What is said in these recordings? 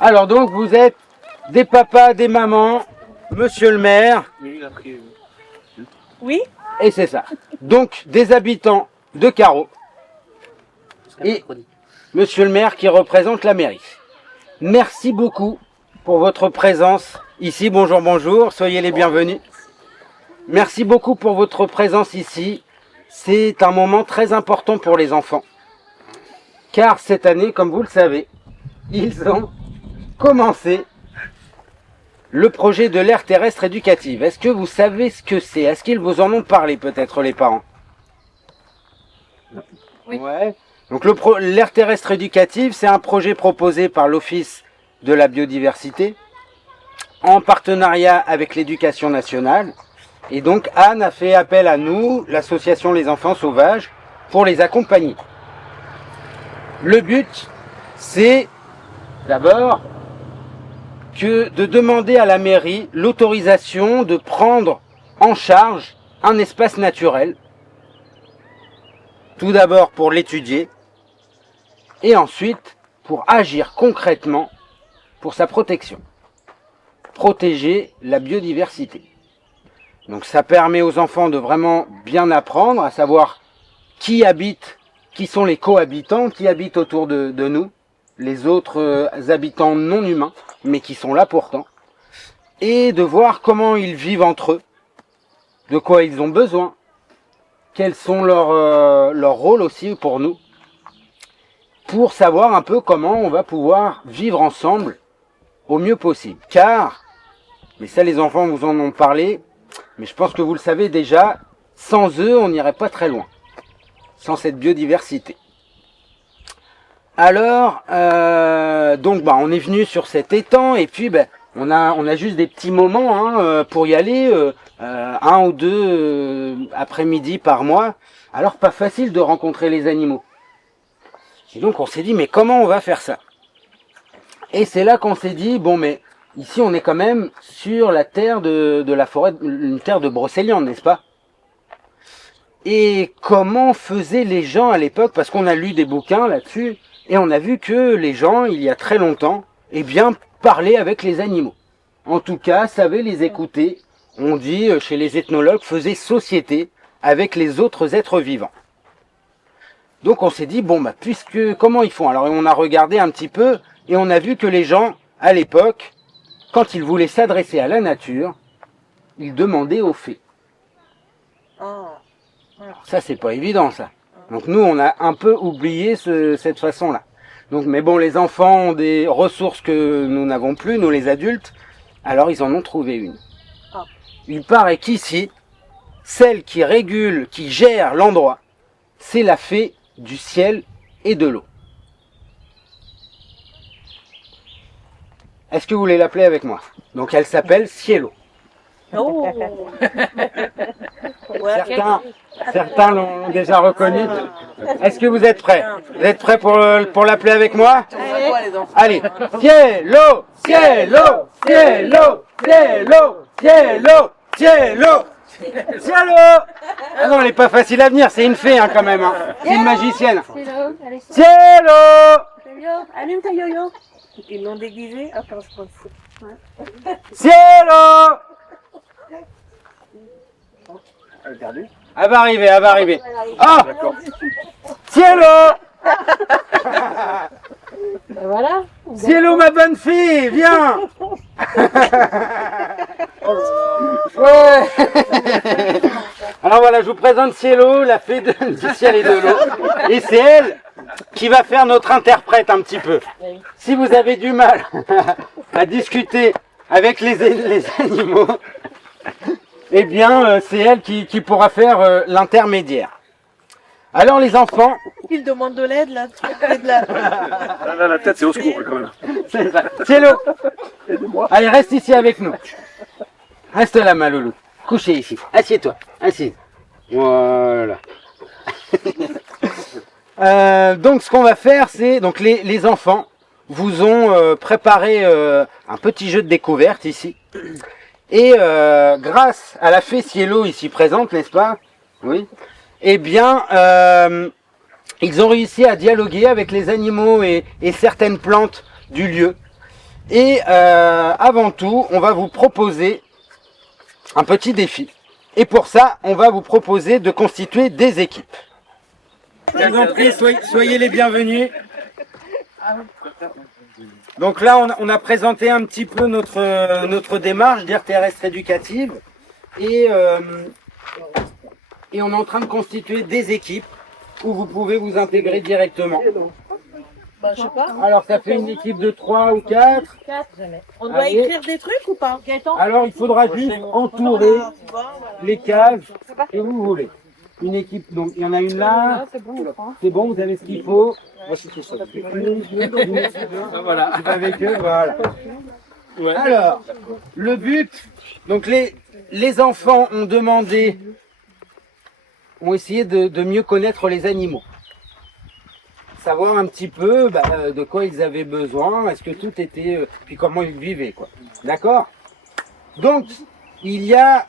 Alors donc vous êtes des papas, des mamans, monsieur le maire. Oui. Et c'est ça. Donc des habitants de Carreau. Et monsieur le maire qui représente la mairie. Merci beaucoup pour votre présence ici. Bonjour, bonjour, soyez les bienvenus. Merci beaucoup pour votre présence ici. C'est un moment très important pour les enfants. Car cette année, comme vous le savez, ils ont commencé le projet de l'aire terrestre éducative. Est-ce que vous savez ce que c'est? Est-ce qu'ils vous en ont parlé peut-être les parents? Oui. Ouais. Donc l'aire terrestre éducative, c'est un projet proposé par l'Office de la biodiversité en partenariat avec l'Éducation nationale. Et donc Anne a fait appel à nous, l'association Les Enfants Sauvages, pour les accompagner. Le but, c'est d'abord que de demander à la mairie l'autorisation de prendre en charge un espace naturel. Tout d'abord pour l'étudier et ensuite pour agir concrètement pour sa protection. Protéger la biodiversité. Donc ça permet aux enfants de vraiment bien apprendre, à savoir qui habite, qui sont les cohabitants, qui habitent autour de nous, les autres habitants non humains, mais qui sont là pourtant, et de voir comment ils vivent entre eux, de quoi ils ont besoin, quels sont leurs rôles aussi pour nous, pour savoir un peu comment on va pouvoir vivre ensemble au mieux possible. Car, mais ça les enfants vous en ont parlé, mais je pense que vous le savez déjà, sans eux on n'irait pas très loin, sans cette biodiversité. Alors, donc on est venu sur cet étang et puis on a juste des petits moments pour y aller, 1 ou 2 après-midi par mois. Alors pas facile de rencontrer les animaux. Et donc on s'est dit mais comment on va faire ça? Et c'est là qu'on s'est dit bon mais ici on est quand même sur la terre de la forêt, une terre de Brocéliande, n'est-ce pas? Et comment faisaient les gens à l'époque? Parce qu'on a lu des bouquins là-dessus. Et on a vu que les gens, il y a très longtemps, parlaient avec les animaux. En tout cas, savaient les écouter. On dit, chez les ethnologues, faisaient société avec les autres êtres vivants. Donc on s'est dit, comment ils font? Alors on a regardé un petit peu, et on a vu que les gens, à l'époque, quand ils voulaient s'adresser à la nature, ils demandaient aux fées. Alors ça, c'est pas évident, ça. Donc nous, on a un peu oublié cette façon-là. Donc, mais bon, les enfants ont des ressources que nous n'avons plus, nous les adultes, alors ils en ont trouvé une. Il paraît qu'ici, celle qui régule, qui gère l'endroit, c'est la fée du ciel et de l'eau. Est-ce que vous voulez l'appeler avec moi? Donc elle s'appelle Cielo. Oh. Certains l'ont déjà reconnu. Est-ce que vous êtes prêts? Vous êtes prêts pour l'appeler avec moi? Allez, Cielo, Cielo, Cielo, Cielo, Cielo, Cielo, Cielo. Ah non, elle n'est pas facile à venir, c'est une fée quand même. C'est une magicienne. Cielo. Allume ta yo-yo. Ils l'ont déguisé. Attends, je prends le foot. Cielo. Elle va arriver. Ah, Cielo. Voilà. Cielo, ma bonne fille, viens. Ouais. Alors voilà, je vous présente Cielo, la fée du ciel et de l'eau. Et c'est elle qui va faire notre interprète un petit peu. Si vous avez du mal à discuter avec les animaux, eh bien, c'est elle qui pourra faire l'intermédiaire. Alors les enfants... Ils demandent de l'aide là. Là, la tête, c'est au secours quand même. C'est ça. Cielo. Allez, reste ici avec nous. Reste là, ma loulou. Couchez ici. Assieds-toi. Assieds. Voilà. Donc ce qu'on va faire, c'est... Donc les enfants vous ont préparé un petit jeu de découverte ici. Et grâce à la fée Cielo ici présente, n'est-ce pas? Oui. Eh bien, ils ont réussi à dialoguer avec les animaux et certaines plantes du lieu. Et avant tout, on va vous proposer un petit défi. Et pour ça, on va vous proposer de constituer des équipes. Je vous en prie, soyez les bienvenus. Donc là, on a présenté un petit peu notre démarche d'Air terrestre éducative. Et on est en train de constituer des équipes où vous pouvez vous intégrer directement. Bah, je sais pas. Alors, ça fait une équipe de 3 ou 4. On doit écrire des trucs ou pas? Alors, il faudra juste entourer les cases que vous voulez. Une équipe, donc il y en a une là. C'est bon, vous avez ce qu'il faut. Moi, c'est tout ça. Voilà, avec eux, voilà. Alors, le but, donc les enfants ont demandé, ont essayé de mieux connaître les animaux. Savoir un petit peu de quoi ils avaient besoin, est-ce que tout était, puis comment ils vivaient, quoi. D'accord? Donc, il y a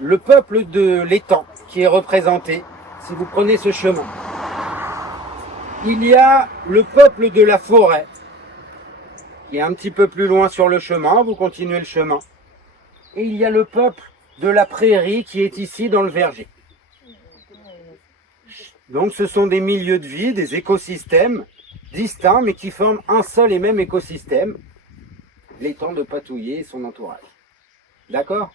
le peuple de l'étang qui est représenté, si vous prenez ce chemin. Il y a le peuple de la forêt, qui est un petit peu plus loin sur le chemin, vous continuez le chemin. Et il y a le peuple de la prairie qui est ici dans le verger. Donc ce sont des milieux de vie, des écosystèmes distincts, mais qui forment un seul et même écosystème, l'étang de Patouillet et son entourage. D'accord?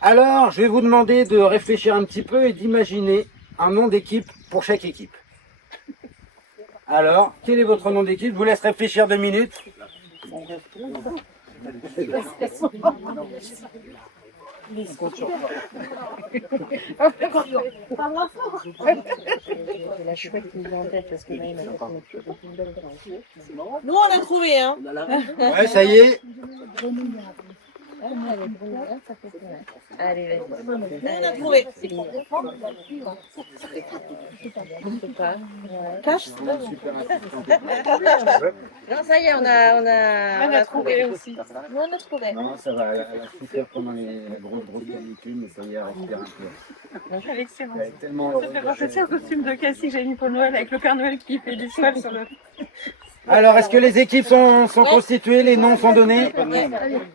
Alors, je vais vous demander de réfléchir un petit peu et d'imaginer un nom d'équipe pour chaque équipe. Alors, quel est votre nom d'équipe? Je vous laisse réfléchir 2 minutes. Nous, on a trouvé, hein. Ouais, ça y est. Allez, vas-y. Nous, on a trouvé. Cache. Non, ça y est, on a trouvé aussi. Nous, on a trouvé. Non, ça va, elle a souffert pendant les grosses canicules, mais ça y est, elle respire un peu. Excellent. Elle est tellement... Ça fait penser au costume de Cassie que j'ai mis pour Noël avec le Père Noël qui fait du cheval sur le... Alors, est-ce que les équipes sont constituées, les noms sont donnés?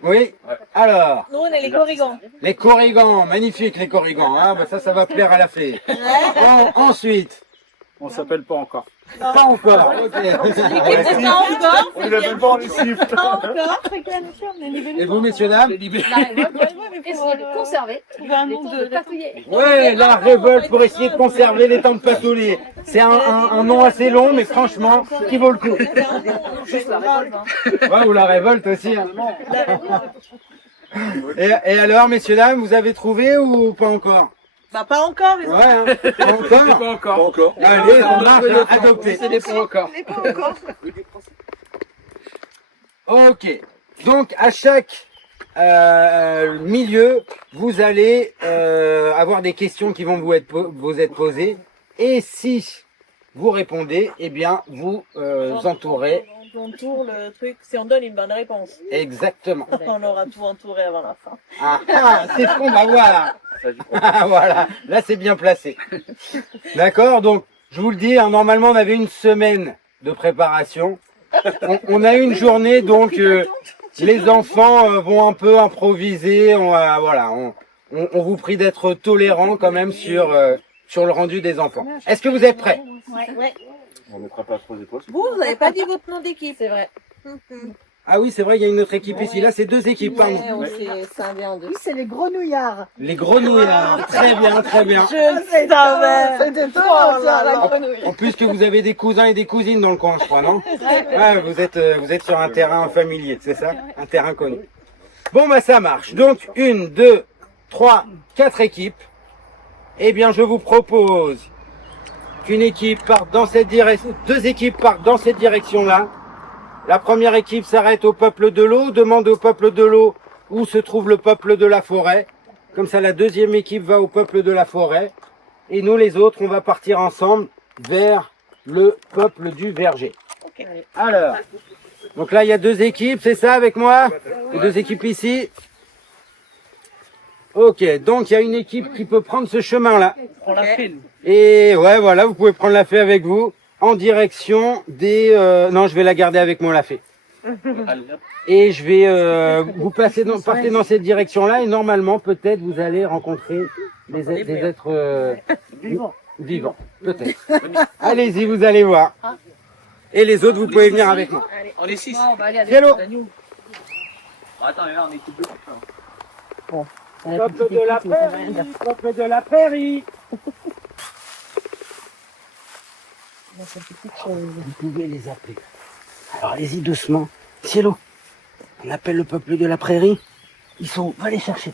Oui. Alors, Nous, on est les corrigans. les corrigans, magnifique les corrigans, hein, ça va plaire à la fée. Bon, ensuite, On s'appelle pas encore. pas encore, ok. Pas encore. On les appelle pas, on les siffle. Pas encore. Et vous, messieurs, dames? Essayer de conserver Trouver un nom de... patouiller. Ouais, la révolte pour essayer de conserver les temps de Patouillet. C'est un nom assez long, mais franchement, qui vaut le coup. Juste la révolte. Ouais, ou la révolte aussi. Hein. Et alors, messieurs, dames, vous avez trouvé ou pas encore? Bah, pas encore. Ils ont... Ouais, hein. Pas encore? Pas encore. Pas encore. Allez, on marche, adopté. C'est des pas encore. Pas encore. Ok. Donc, à chaque milieu, vous allez avoir des questions qui vont vous être posées. Et si vous répondez, eh bien, vous entourez. On entoure le truc. Si on donne une bonne réponse, Exactement. on aura tout entouré avant la fin. Ah, c'est ce qu'on va voir. Ah, voilà, là c'est bien placé. D'accord, donc je vous le dis, hein, normalement on avait une semaine de préparation. On a une journée, donc les enfants vont un peu improviser. On vous prie d'être tolérants quand même sur le rendu des enfants. Est-ce que vous êtes prêts? Ouais. On mettra pas trop épaules. Vous n'avez pas dit votre nom d'équipe. C'est vrai. Ah oui, c'est vrai, il y a une autre équipe ici. Là, c'est 2 équipes. Pardon. On s'est scindé en deux. Oui, c'est les grenouillards. Les grenouillards. Très bien, très bien. Je savais. C'était toi, ça, la grenouille. En plus que vous avez des cousins et des cousines dans le coin, je crois, non? Ouais, vous êtes sur un terrain familier, c'est ça? Un terrain connu. Bon, bah ça marche. Donc, 1, 2, 3, 4 équipes. Eh bien, je vous propose qu'une équipe parte dans cette direction, 2 équipes partent dans cette direction-là. La première équipe s'arrête au peuple de l'eau, demande au peuple de l'eau où se trouve le peuple de la forêt. Comme ça, la deuxième équipe va au peuple de la forêt. Et nous, les autres, on va partir ensemble vers le peuple du verger. Alors, donc là, il y a 2 équipes, c'est ça avec moi? Les 2 équipes ici. Ok, donc il y a une équipe qui peut prendre ce chemin-là. On la filme. Et ouais, voilà, vous pouvez prendre la fée avec vous. en direction des... Non, je vais la garder avec moi, la fée. Et je vais... vous partez dans cette direction-là et normalement, peut-être, vous allez rencontrer des êtres vivants. Peut-être. Allez-y, vous allez voir. Et les autres, vous pouvez venir avec moi. On est 6. Cielo. Attends, mais là, on est tout deux. Peuple de la prairie, peuple de la prairie. Vous pouvez les appeler. Alors allez-y doucement. Cielo, on appelle le peuple de la prairie. Ils sont où? Va les chercher.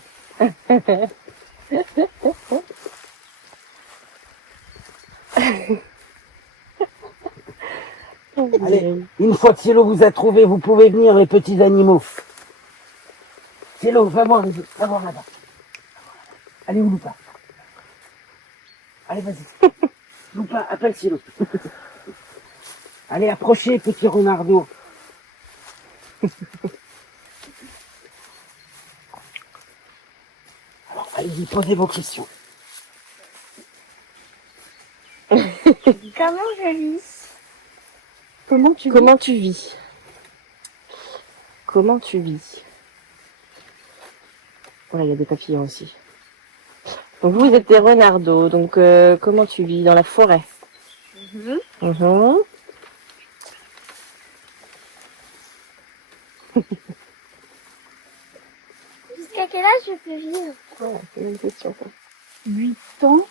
Allez, une fois que Cielo vous a trouvé, vous pouvez venir les petits animaux. Cielo, va voir là-bas. Allez où Loupa? Allez, vas-y. Loupa, appelle Cielo. Allez, approchez, petit renardeau. Alors, allez-y, posez vos questions. Comment je vis? Comment tu Comment tu vis? Comment tu vis? Voilà, il y a des papillons aussi. Donc vous êtes des renardeaux, donc comment tu vis dans la forêt? Mhm. Jusqu'à quel âge je peux vivre? Ouais, c'est une question. Ça. 8 ans?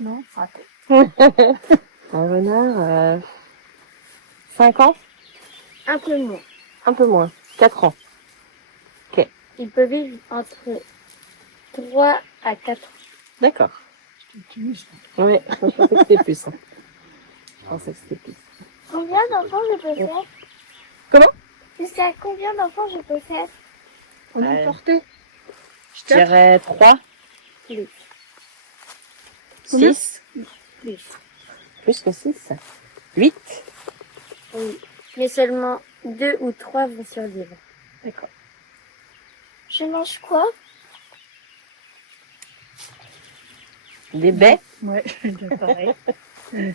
Non, raté. Un renard, 5 ans? Un peu moins. Un peu moins. 4 ans. Il peut vivre entre 3 à 4 ans. D'accord. Ouais, je pensais que c'était plus. Hein. Je pensais que c'était plus. Combien d'enfants je peux faire? Comment? Jusqu'à combien d'enfants je peux faire? On a porté. Je dirais 3. Plus. Combien? 6. Plus. Plus que 6. 8. Oui. Mais seulement 2 ou 3 vont survivre. D'accord. Je mange quoi? Des baies. Ouais, bien pareil. Il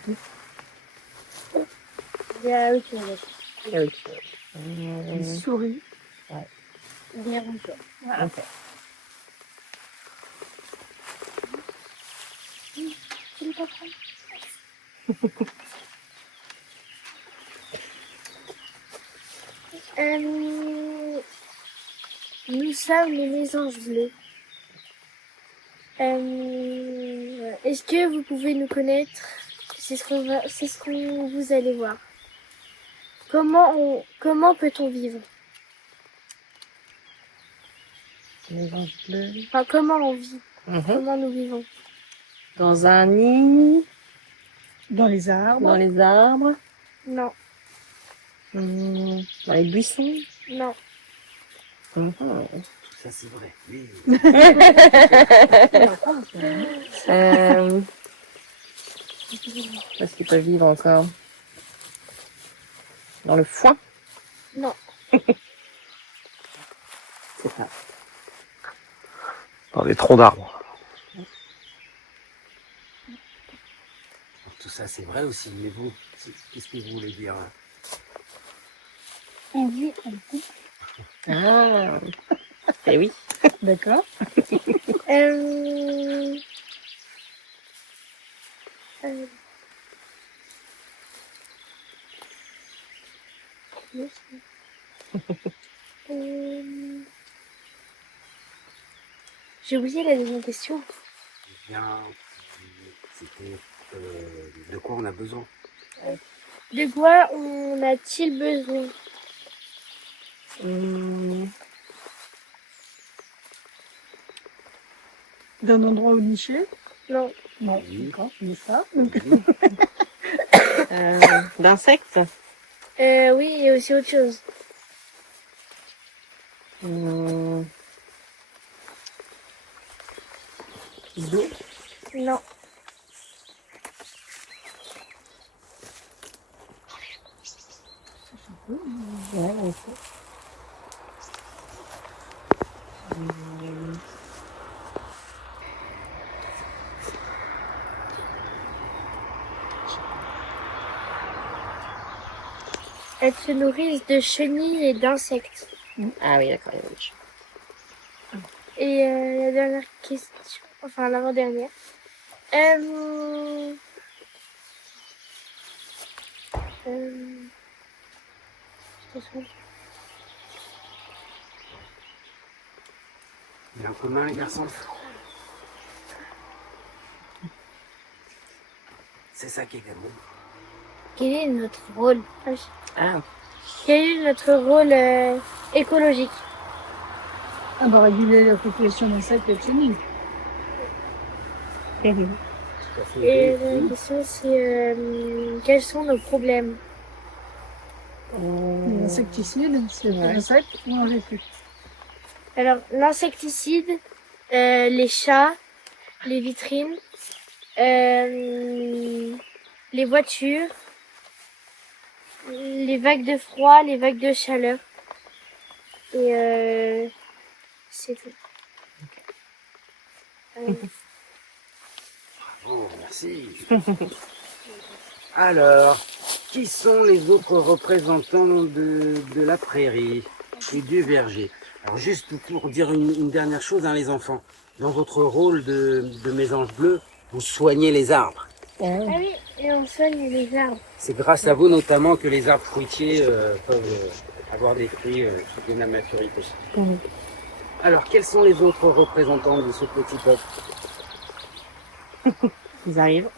y a autre chose. Ah oui. Des souris. Des rouges. Voilà. Ok. Tu ne peux pas. Nous sommes les mésanges bleus. Est-ce que vous pouvez nous connaître? C'est ce qu'on vous allez voir. Comment peut-on vivre? Les anges bleus. Enfin, comment on vit? Mhm. Comment nous vivons? Dans un nid, Dans les arbres. dans les arbres, Non, dans les buissons. non. Mhm. Tout ça, c'est vrai. Oui. Est-ce qu'ils peuvent vivre encore? Dans le foin? Non. C'est ça. Dans les troncs d'arbres. Tout ça, c'est vrai aussi. Mais vous, qu'est-ce que vous voulez dire là? On vit en couple. Ah, eh oui. D'accord. J'ai oublié la deuxième question. Eh bien, c'était de quoi on a besoin. De quoi on a-t-il besoin? D'un endroit où nicher. Non. Non, Oui. d'accord, mais ça. D'insectes? Oui, il y a aussi autre chose. D'eau? Non. Ouais, aussi. elles se nourrissent de chenilles et d'insectes. Ah oui, d'accord. Et la dernière question, enfin l'avant-dernière. Je te souviens. Il y a en commun les garçons. C'est ça qui est beau. Quel est notre rôle? Ah, Quel est notre rôle écologique? Ah bah réguler la population d'insectes et de chenilles. Et la question c'est quels sont nos problèmes? Les insecticides, c'est les insectes, on n'en fait plus. Alors l'insecticide, les chats, les vitrines, les voitures, les vagues de froid, les vagues de chaleur. Et c'est tout. Oh, merci. Alors, qui sont les autres représentants de la prairie et du verger? Alors juste pour dire une dernière chose, hein, les enfants, dans votre rôle de mésange bleu, vous soignez les arbres. Ah oui, et on soigne les arbres. C'est grâce à vous notamment que les arbres fruitiers peuvent avoir des fruits qui viennent à maturité. Alors, quels sont les autres représentants de ce petit peuple? ils arrivent.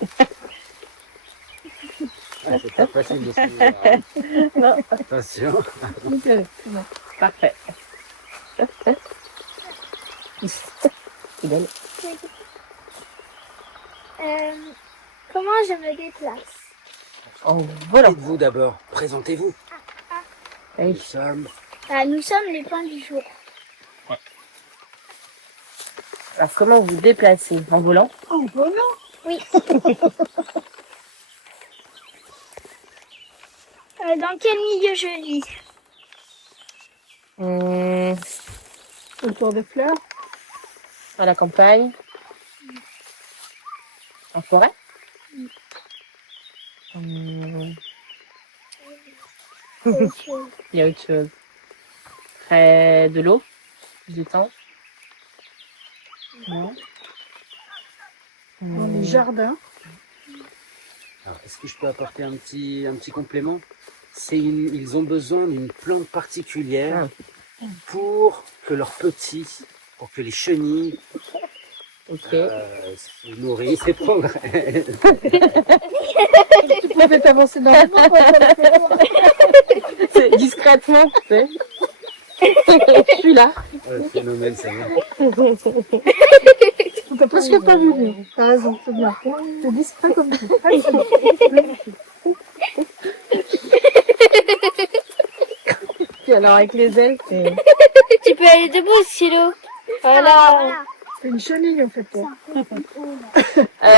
Ah, c'est pas facile de suivre. Non. Attention. Parfait. C'est belle. Comment je me déplace? En volant. Dites-vous d'abord, présentez-vous. Oui. Nous sommes les pains du jour. Alors, comment vous vous déplacez? En volant? En volant? Oui. Dans quel milieu je vis? Autour des fleurs? À la campagne? En forêt? Il y a autre chose. Près de l'eau? Du temps? Non. Dans les jardins? Alors, est-ce que je peux apporter un petit complément? Ils ont besoin d'une plante particulière pour que leurs petits, pour que les chenilles se nourrissent et progressent. Tu peux t'avancer dans le monde, C'est discrètement, tu sais. Je suis là. Phénomène, ça va. on t'a presque pas vu, lui. T'as raison, c'est bien. C'est discret comme tout. Puis alors, avec les ailes, c'est... Tu peux aller debout, Silo. Voilà. C'est une chenille, en fait. Toi.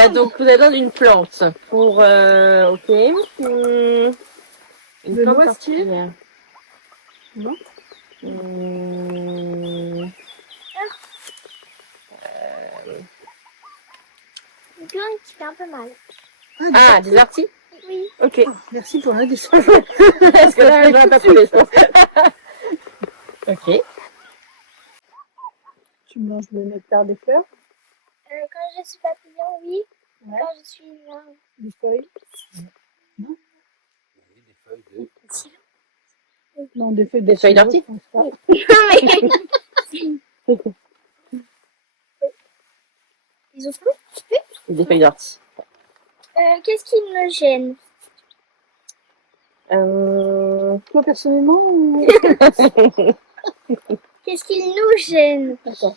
Donc, vous avez besoin d'une plante pour... ok. Une Le plante noisetier. particulière. Non. Une plante qui fait un peu mal. Ah, des orties? Oui. Ok. Merci pour l'indice. Parce que là, je n'aurais pas trouvé, je pense. Ok. Tu manges le nectar des fleurs, Quand je suis papillon, oui. Ouais. Quand je suis noir. des feuilles. Des feuilles de... Non, des feuilles Des feuilles d'ortie? Ils ont flou. Des feuilles d'ortie. Qu'est-ce qui me gêne? Toi, personnellement, ou... Qu'est-ce qui nous gêne? D'accord.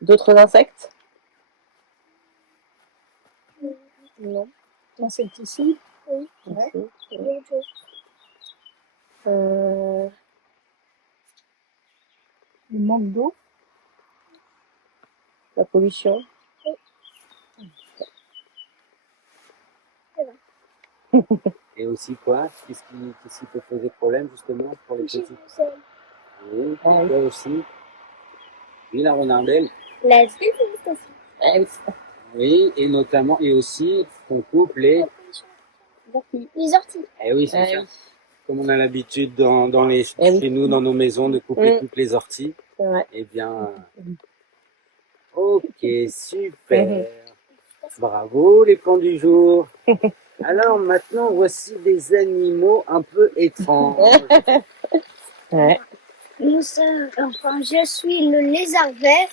D'autres insectes? Non. Insecticide. Oui. Ouais. Autre chose. Le manque d'eau. La pollution? Et aussi quoi? Qu'est-ce qui peut poser problème justement pour les petits? Oui, toi aussi. Oui, la renardelle. La déforestation. Eh oui. Oui, et notamment, et aussi, on coupe les... Les orties. Eh oui, c'est ça. oui. Comme on a l'habitude Eh oui. chez nous, dans nos maisons, de couper Mm. toutes les orties. C'est vrai. Eh bien, ok, super. Bravo, les plans du jour. Alors maintenant, voici des animaux un peu étranges. Ouais. Enfin, je suis le lézard vert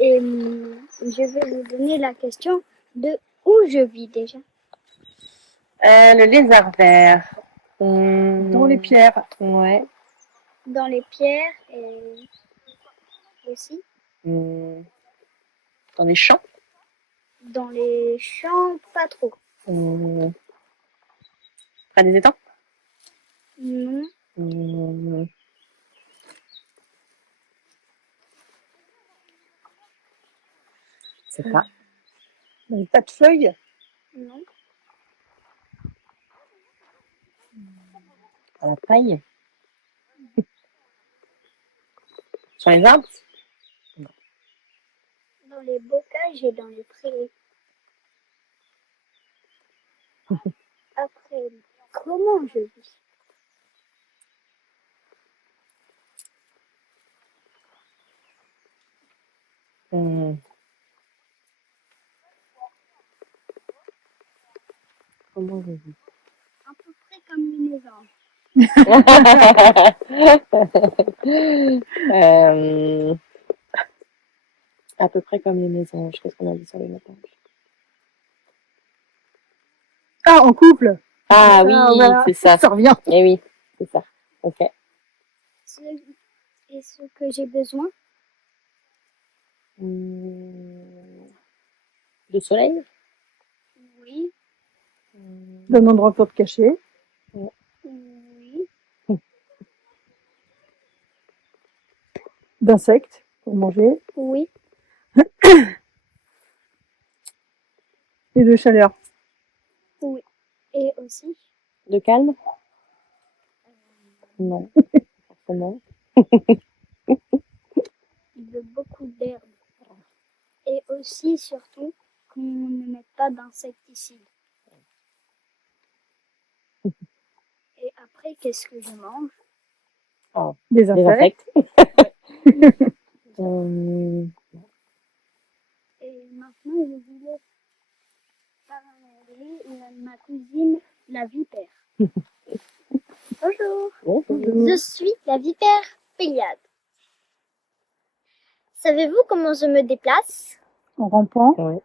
et je vais vous donner la question de où je vis déjà. Le lézard vert. Dans les pierres. Ouais. Dans les pierres et aussi Dans les champs. dans les champs, pas trop. Près des étangs. Non, C'est pas. Dans les tas de feuilles. non, À la paille. Sur les arbres. dans les bocages et dans les prairies. Après, comment je vis? Comment je vis? À peu près comme une maison. À peu près comme les mésanges. Qu'est-ce qu'on a dit sur les mésanges? Ah, en couple. Ah oui, voilà. c'est ça. Ça revient. Eh oui, c'est ça. Ok. Et ce que j'ai besoin, Le soleil. oui, D'un endroit pour te cacher. oui, D'insectes pour manger. oui, Et de chaleur. oui. Et aussi, De calme. Non, forcément. il veut beaucoup d'herbe. Et aussi, surtout, qu'on ne mette pas d'insecticides. Et après, qu'est-ce que je mange? Des Des insectes. insectes. Et maintenant, je voulais parler de ma cousine, la vipère. Bonjour, je suis la vipère Péliade. Savez-vous comment je me déplace? En rampant. Ouais.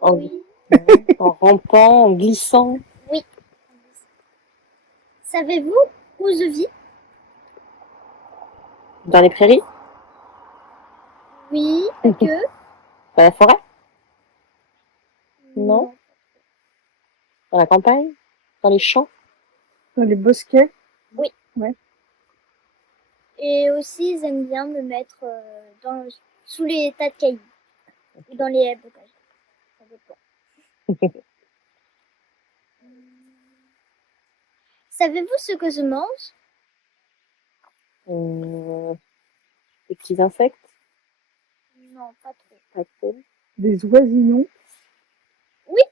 En, Oui. en rampant, en glissant. Oui. Savez-vous où je vis? Dans les prairies. Oui, pas que. Dans la forêt. Non. Dans la campagne. Dans les champs. Dans les bosquets. Oui. Ouais. Et aussi, j'aime bien me mettre sous les tas de cailloux. Ou dans les haies bocages. Ça dépend. Savez-vous ce que je mange? Des petits insectes. Non, pas trop. Pas trop. Des oisillons. Oui.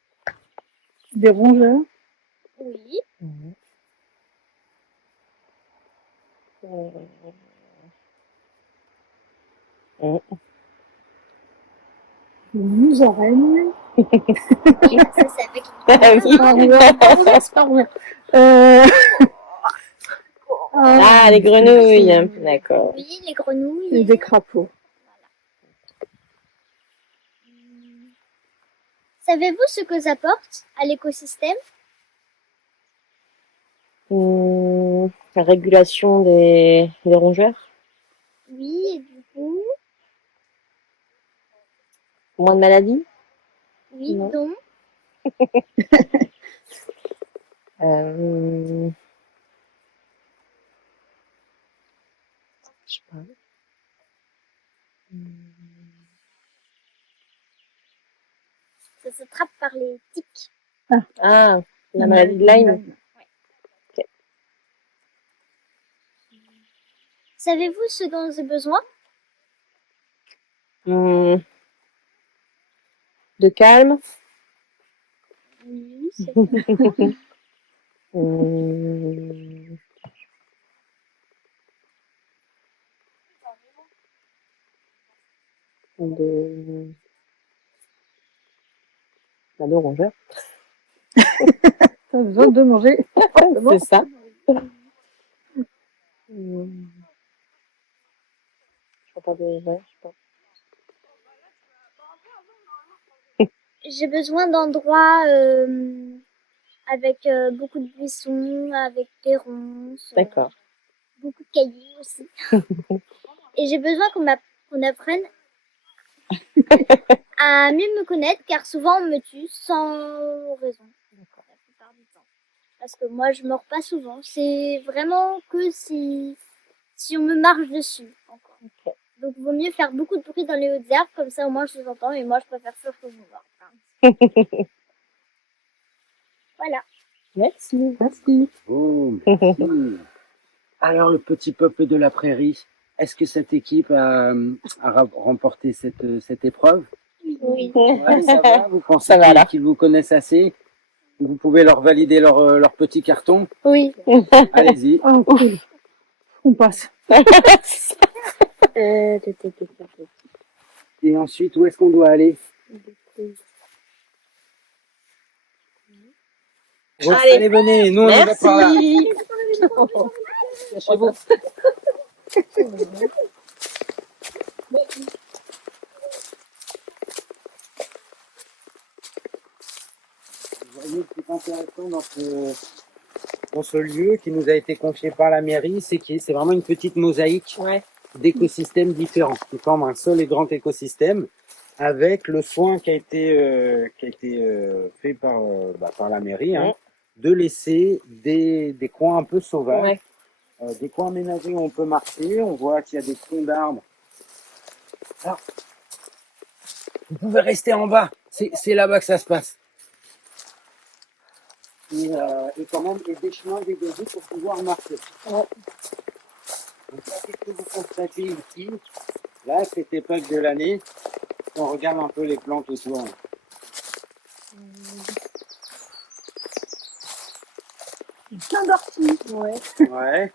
Des rongeurs. Oui. Des musaraignes. Oui, ça c'est avec Ah oui. Ah, les grenouilles. D'accord. Oui, les grenouilles. Et des crapauds. Savez-vous ce que ça apporte à l'écosystème? La régulation des rongeurs. Oui, et du coup, Moins de maladies. oui, Non. donc, Je sais pas. ça s'attrape par les tiques. Ah, la maladie de Lyme. Savez-vous ce dont j'ai besoin? De calme. Oui, c'est Hum, de... de rongeur. T'as besoin de manger. C'est ça. Hum, je crois pas de... Ouais, je sais pas. J'ai besoin d'endroits avec beaucoup de buissons, avec des ronces, D'accord. beaucoup de cailloux aussi. Et j'ai besoin qu'on apprenne à mieux me connaître, car souvent on me tue sans raison. La plupart du temps. Parce que moi je mords pas souvent. C'est vraiment que si on me marche dessus encore. Ok. Donc vaut mieux faire beaucoup de bruit dans les hautes herbes, comme ça au moins je les entends, et moi je préfère ça que vous voir. Voilà. Merci. Merci. Oh, merci. Alors, le petit peuple de la prairie, est-ce que cette équipe a remporté cette épreuve? Oui. Ouais, ça va? Vous pensez Ça va, là. qu'ils vous connaissent assez? Vous pouvez leur valider leur petit carton? Oui. Allez-y. Oh, cool. On passe. Et ensuite, où est-ce qu'on doit aller? Allez, venez, nous on y va par là. Merci. Chez vous. Vous voyez, ce qui est intéressant dans ce lieu qui nous a été confié par la mairie, c'est vraiment une petite mosaïque Ouais. d'écosystèmes différents qui forment un seul et grand écosystème avec le soin qui a été fait par la mairie, hein, Ouais. de laisser des coins un peu sauvages, Ouais. des coins aménagés où on peut marcher. On voit qu'il y a des troncs d'arbres. Alors, vous pouvez rester en bas, c'est là-bas que ça se passe. Et quand même des chemins dégagés pour pouvoir marcher. Ouais. Donc là, qu'est-ce que vous constatez ici? Là, cette époque de l'année, si on regarde un peu les plantes autour. Plein d'orties. Ouais. Ouais.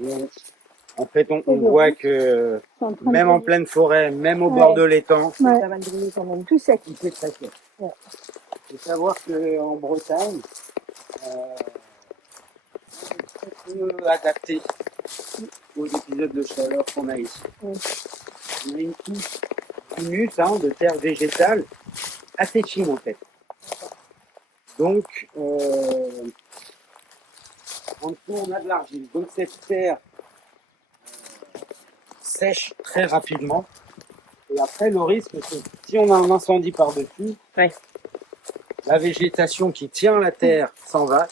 Et en fait, on voit que C'est en train même de- en pleine forêt, même au Ouais. bord de l'étang, Ouais. Pas mal brûlé quand même. Tout sec. il fait très sec. Ouais. Il faut savoir qu'en Bretagne, on est très peu adapté aux épisodes de chaleur qu'on a ici. Ouais. On a une couche humus, hein, de terre végétale assez fine en fait. Donc, en dessous, on a de l'argile. Donc cette terre sèche très rapidement. Et après, le risque, c'est que si on a un incendie par-dessus, Ouais. la végétation qui tient la terre s'en va.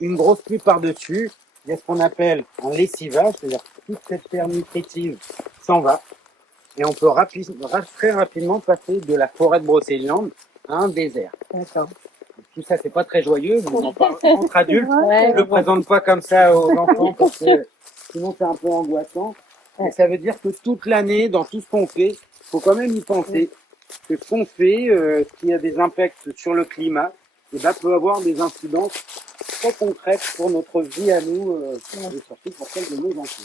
Une grosse pluie par-dessus, il y a ce qu'on appelle un lessivage, c'est-à-dire que toute cette terre nutritive s'en va. Et on peut très rapidement passer de la forêt de Brocéliande à un désert. D'accord. Tout ça, c'est pas très joyeux, mais on en parle entre adultes. Ouais. Je le présente pas comme ça aux enfants parce que sinon c'est un peu angoissant. Mais ça veut dire que toute l'année, dans tout ce qu'on fait, faut quand même y penser. Que ce qu'on fait, s'il y a des impacts sur le climat, eh ben, peut avoir des incidences très concrètes pour notre vie à nous, et surtout pour celle de nos enfants.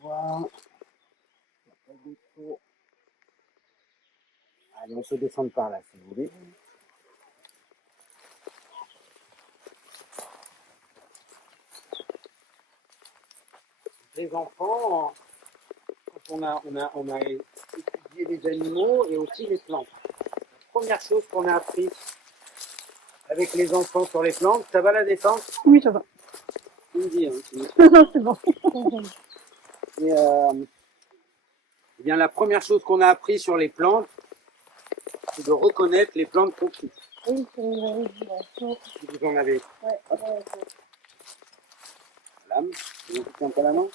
Voilà. Allez, on se descend par là, si vous voulez. Les enfants, quand on a étudié les animaux et aussi les plantes. La première chose qu'on a appris avec les enfants sur les plantes, ça va la descente? Oui, ça va. Tu me dis, hein, tu me dis. Non, c'est bon. Et eh bien, la première chose qu'on a appris sur les plantes, c'est de reconnaître les plantes qu'on touche. Oui, c'est une Si vous en avez. Hop. Lame, vous mettez un peu la main.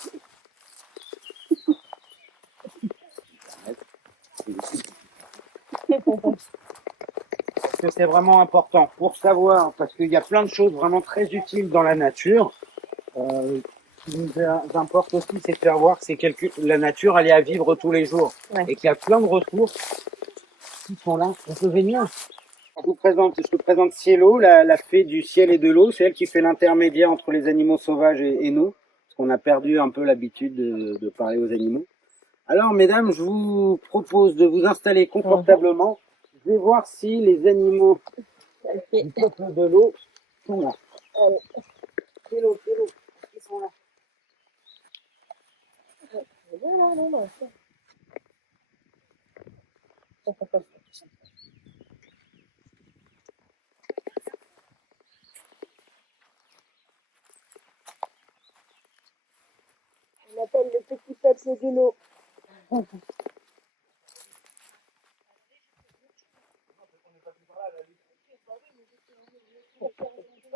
Parce que c'est vraiment important pour savoir, parce qu'il y a plein de choses vraiment très utiles dans la nature. Ce qui nous importe aussi, c'est de faire voir que la nature, elle est à vivre tous les jours. Ouais. Et qu'il y a plein de ressources qui sont là. On peut venir. Je te présente Cielo, la fée du ciel et de l'eau. C'est elle qui fait l'intermédiaire entre les animaux sauvages et nous. Parce qu'on a perdu un peu l'habitude de parler aux animaux. Alors, mesdames, je vous propose de vous installer confortablement. Je vais voir si les animaux du peuple de l'eau sont là. Cielo, ils sont là. On appelle le petit peuple de l'eau.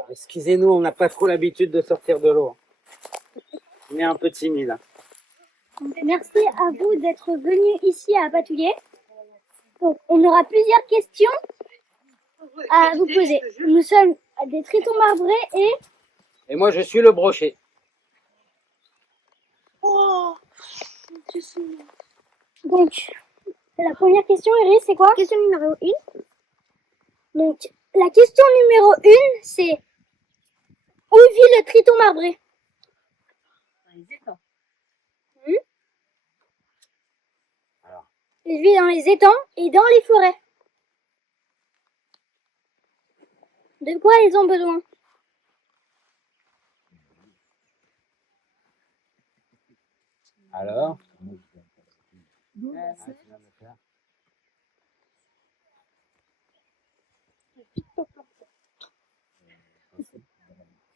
Excusez-nous, on n'a pas trop l'habitude de sortir de l'eau. On est un peu timide. Merci à vous d'être venus ici à Patouillet. Donc, on aura plusieurs questions à vous poser. Nous sommes des tritons marbrés Et moi, je suis le brochet. donc, la première question, Iris, c'est quoi? Question numéro 1. Donc, la question numéro 1, c'est où vit le triton marbré? Il vit dans les étangs et dans les forêts. De quoi ils ont besoin? Alors?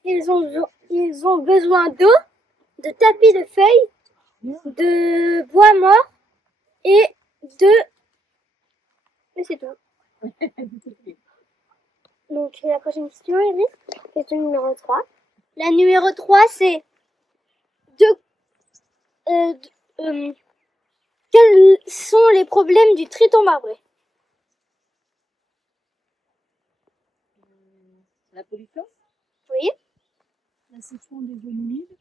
Ils ont besoin d'eau, de tapis de feuilles, de bois mort et mais c'est tout. Donc la prochaine question, Iris. Question numéro 3. La numéro 3, c'est quels sont les problèmes du triton marbré? La pollution? Oui. La section des zones humides.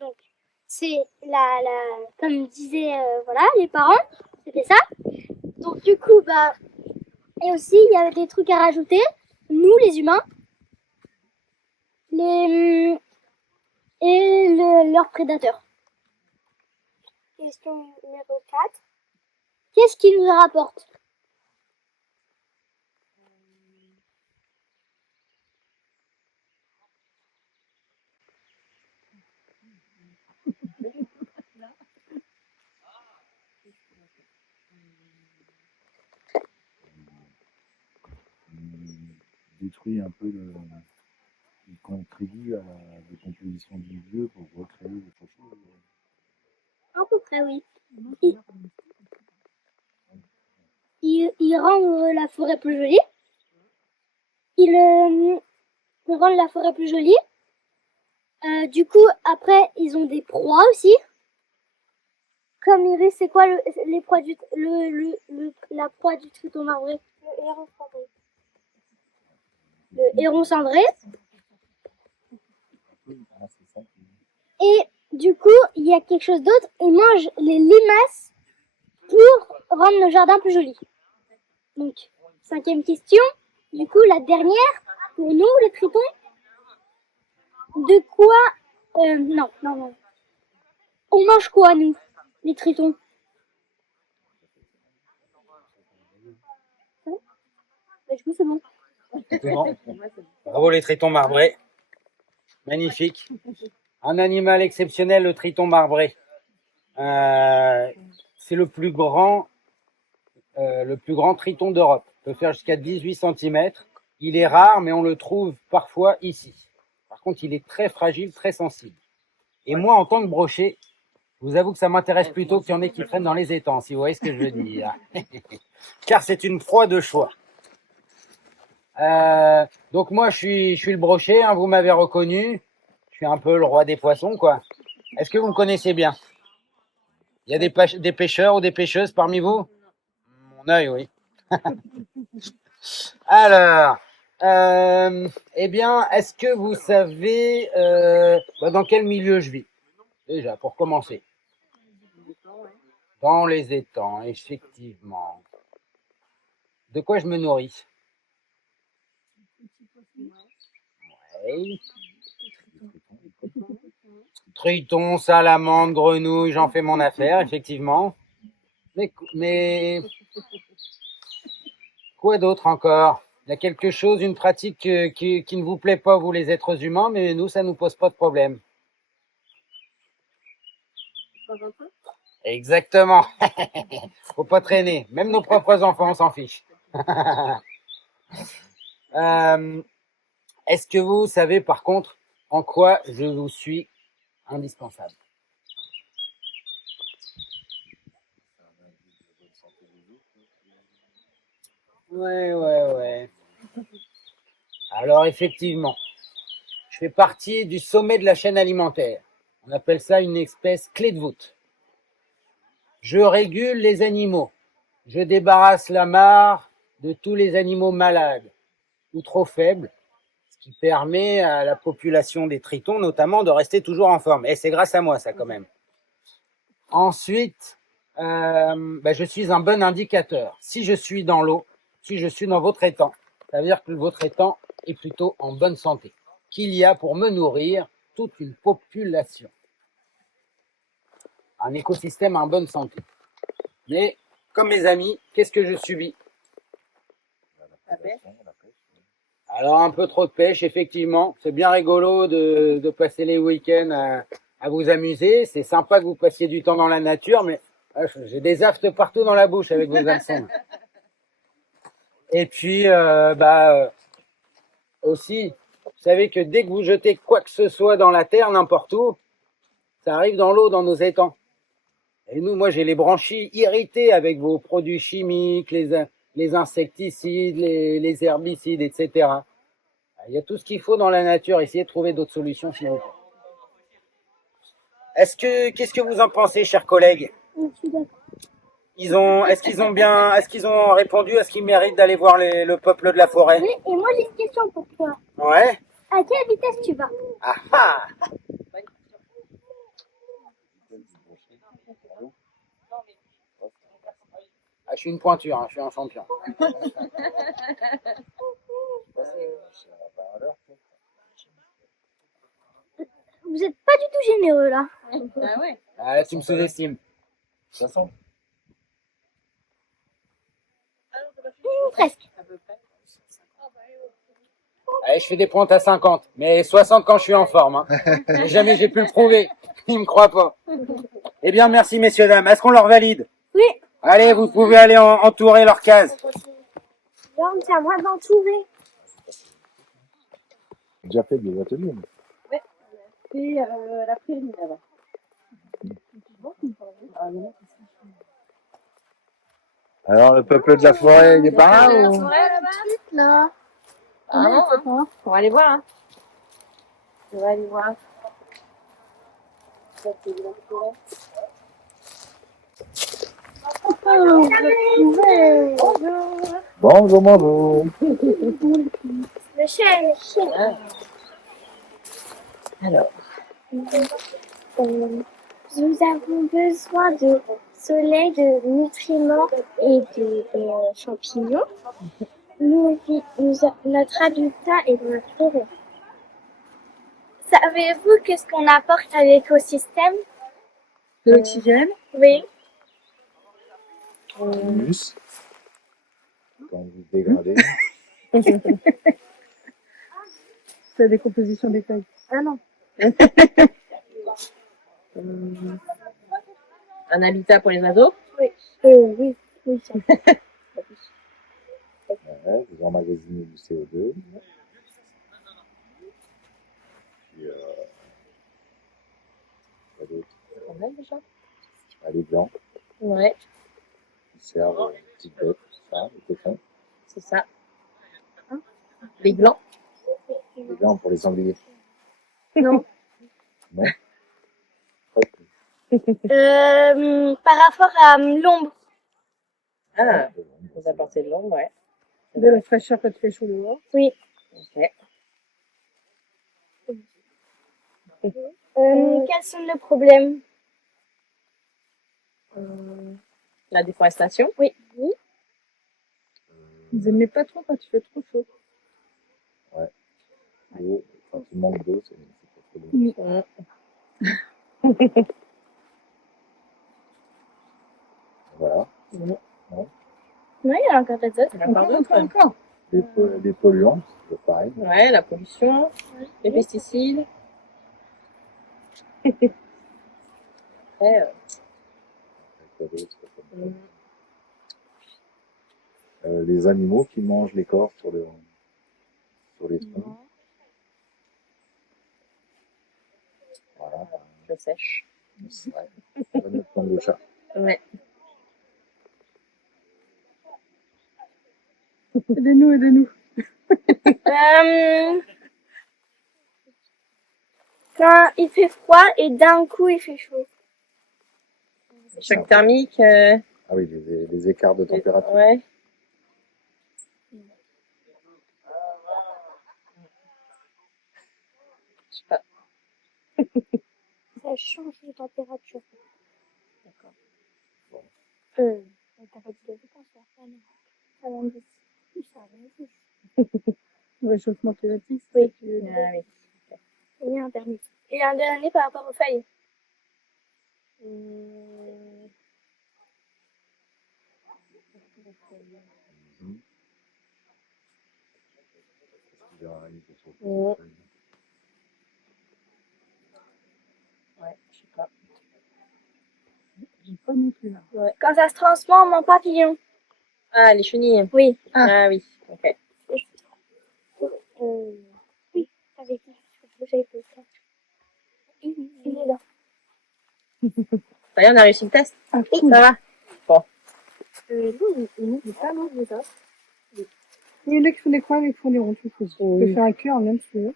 Donc, c'est comme disaient voilà, les parents, c'était ça. Donc, du coup, et aussi, il y avait des trucs à rajouter. Nous, les humains, leurs prédateurs. Question numéro 4. Qu'est-ce qui nous rapporte? Détruit un peu il contribue à la décomposition du milieu pour recréer autre chose. À peu près, oui. Il rend la forêt plus jolie. Il rend la forêt plus jolie. Du coup, après, ils ont des proies aussi. Comme Iris, c'est quoi la proie du triton marbré? Le héron cendré. Le héron cendré. Et du coup, il y a quelque chose d'autre. Ils mangent les limaces pour rendre le jardin plus joli. Donc, 5e question. Du coup, la dernière, pour nous, les tritons. De quoi... non. On mange quoi, nous, les tritons? Du coup, c'est bon. Bon. Bravo les tritons marbrés. Magnifique. Un animal exceptionnel, le triton marbré. C'est le plus grand triton d'Europe. Il peut faire jusqu'à 18 cm. Il est rare, mais on le trouve parfois ici. Par contre, il est très fragile, très sensible. Et moi, en tant que brochet, je vous avoue que ça m'intéresse plutôt qu'il y en ait qui traînent dans les étangs, si vous voyez ce que je veux dire. Car c'est une proie de choix. Donc moi, je suis le brochet, hein, vous m'avez reconnu. Je suis un peu le roi des poissons, quoi. Est-ce que vous me connaissez bien? Il y a des pêcheurs ou des pêcheuses parmi vous? Mon œil, oui. Alors, eh bien, est-ce que vous savez dans quel milieu je vis? Déjà, pour commencer. Dans les étangs, effectivement. De quoi je me nourris? Ouais. Triton, salamandre, grenouille, j'en fais mon affaire, effectivement. Mais quoi d'autre encore? Il y a quelque chose, une pratique qui ne vous plaît pas, vous les êtres humains, mais nous, ça nous pose pas de problème. Exactement. Faut pas traîner. Même nos propres enfants, on s'en fiche. Est-ce que vous savez, par contre, en quoi je vous suis indispensable? Ouais. Alors, effectivement, je fais partie du sommet de la chaîne alimentaire. On appelle ça une espèce clé de voûte. Je régule les animaux. Je débarrasse la mare de tous les animaux malades ou trop faibles, ce qui permet à la population des tritons, notamment, de rester toujours en forme. Et c'est grâce à moi, ça, quand même. Ensuite, je suis un bon indicateur. Si je suis dans l'eau, si je suis dans votre étang, ça veut dire que votre étang est plutôt en bonne santé, qu'il y a pour me nourrir toute une population. Un écosystème en bonne santé. Mais, comme mes amis, qu'est-ce que je subis? Alors, un peu trop de pêche, effectivement. C'est bien rigolo de passer les week-ends à vous amuser. C'est sympa que vous passiez du temps dans la nature, mais j'ai des aftes partout dans la bouche avec vos hameçons. Et puis, aussi, vous savez que dès que vous jetez quoi que ce soit dans la terre, n'importe où, ça arrive dans l'eau, dans nos étangs. Et nous, moi, j'ai les branchies irritées avec vos produits chimiques, les insecticides, les herbicides, etc. Il y a tout ce qu'il faut dans la nature. Essayez de trouver d'autres solutions, s'il vous plaît. Qu'est-ce que vous en pensez, chers collègues? Je suis d'accord. Est-ce qu'ils ont répondu à ce qu'ils méritent d'aller voir le peuple de la forêt? Oui, et moi j'ai une question pour toi. Ouais. À quelle vitesse tu vas? Ah ah! Ah, je suis une pointure, hein, je suis un champion. Vous êtes pas du tout généreux là. Ah ouais. Ah, tu me sous-estimes. 60. Presque. Allez, je fais des pointes à 50, mais 60 quand je suis en forme. Hein. Et jamais j'ai pu le prouver. Ils me croient pas. Eh bien, merci messieurs, dames. Est-ce qu'on leur valide? Oui. Allez, vous pouvez aller entourer leur case. Là, c'est à moi d'entourer. J'ai déjà fait des ateliers. Mais... C'est l'après-midi là-bas. Alors, le peuple de la forêt, il est pas là ou... Là. Ah non, on va aller voir. Hein. On va aller voir. Ça, c'est de la forêt. Bonjour, bonjour. Le chien. Alors, Nous avons besoin de soleil, de nutriments et de champignons. Notre habitat est dans la forêt. Savez-vous qu'est-ce qu'on apporte à l'écosystème? De l'oxygène, Oui. Humus. Quand vous dégradez. c'est la décomposition des feuilles. Ah non. un habitat pour les oiseaux. Oui. Ça. Ouais, vous emmagasinez du CO2. Puis, quoi d'autre? On a déjà. Les blancs. Ouais, Qui servent petites bêtes, tout ça, les cochons. c'est ça. Les glands. Les blancs pour les sangliers. Non. Non? Par rapport à l'ombre. Ah, Vous apportez de l'ombre, ouais. De la fraîcheur quand il fait chaud dehors. Oui. Ok. Quels sont les problèmes? La déforestation. Oui. Oui. Ils aimaient pas trop quand il fait trop chaud. L'eau, quand il manque d'eau, c'est pas trop bon. Voilà. Oui, il y a encore des autres. Il y en a encore d'autres. Les polluants, c'est pareil. Ouais, la pollution, les pesticides. Après, Quoi d'autre, les animaux qui mangent l'écorce sur les troncs. Voilà. je sèche. Ouais. On va mettre dans le chat. Ouais. Aidez-nous, aidez-nous. Quand il fait froid et d'un coup il fait chaud. Choc thermique. Ah oui, les écarts de température. Ouais. Je sais pas. Ça change de température. D'accord. T'as pas dit de vacances, ça va l'indice. Ça l'indice. Le réchauffement climatique. Oui. Ça, tu- Ah oui. Et un dernier. Et un dernier par rapport aux feuilles. Ouais, je sais pas. J'ai pas non plus là. Quand ça se transforme en papillon. Ah, les chenilles. Oui. Ah oui. Ok. Oui, avec j'avais fait ça. Il est là. Ça y est, on a réussi le test. Ah, Ça cool. va. Non, il n'est pas loin de ça. Oui, il y en a qui font des coins, il y en a qui font des ronds. Tu peux faire un cœur même si tu veux.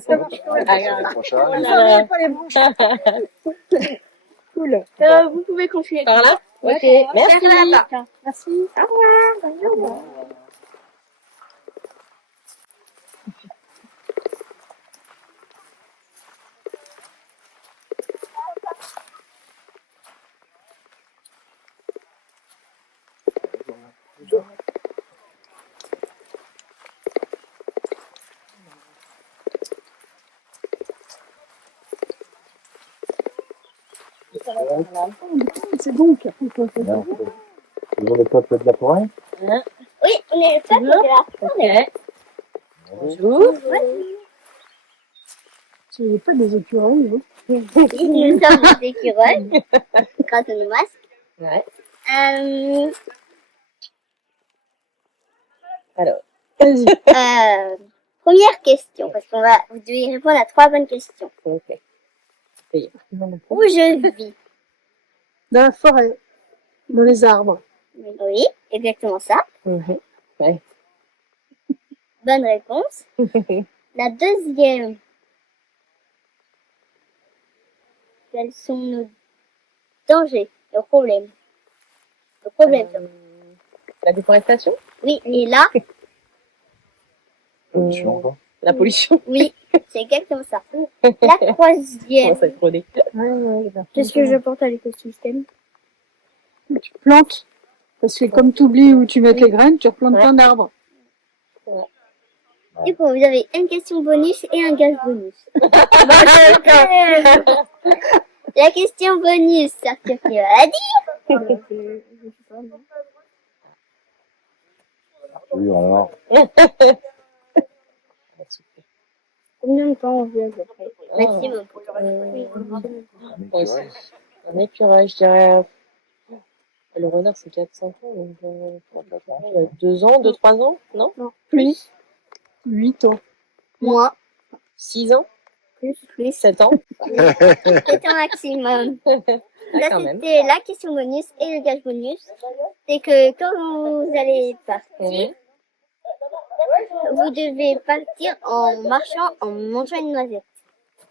Ça marche quand même. Ah, La semaine prochaine. Oh là Ça là. va pas les branches. Cool. Vous pouvez continuer. Par là. Ok. Merci. Merci. Au revoir. Bonne journée. C'est bon. Bien. Toujours le peuple de la forêt. Oui, on est le peuple de la forêt. Ok. Bonjour. Tu n'es pas des écureuils, hein. Nous sommes des écureuils, grâce à nos masques. Ouais. Euh, Alors. Première question, parce vous devez répondre à 3 bonnes questions. Ok. Où je vis? Dans la forêt. Dans les arbres. Oui, exactement ça. Ouais. Bonne réponse. La deuxième. Quels sont nos dangers, nos problèmes? Nos problèmes. La déforestation. Oui, et là, Pollution, quoi. La pollution. oui, c'est exactement ça. La troisième. Comment ça être rodé. Qu'est-ce que j'apporte à l'écosystème? Tu plantes. Parce que comme tu oublies où tu mets tes graines, tu replantes plein d'arbres. Du coup, vous avez une question bonus et un gage bonus. La question bonus, ça te fait à dire. Oui, alors. Combien de temps on vit à peu près? Maximum. Moi aussi. Un écureuil, je dirais. Le renard, c'est 4-5 ans, donc 2 ans, 2-3 ans, non? Plus. 8 ans. Moi, 6 ans? plus. 7 ans? C'est un maximum. Ça, quand même. c'était la question bonus et le gage bonus. C'est que quand vous allez partir, vous devez partir en marchant, en mangeant une noisette.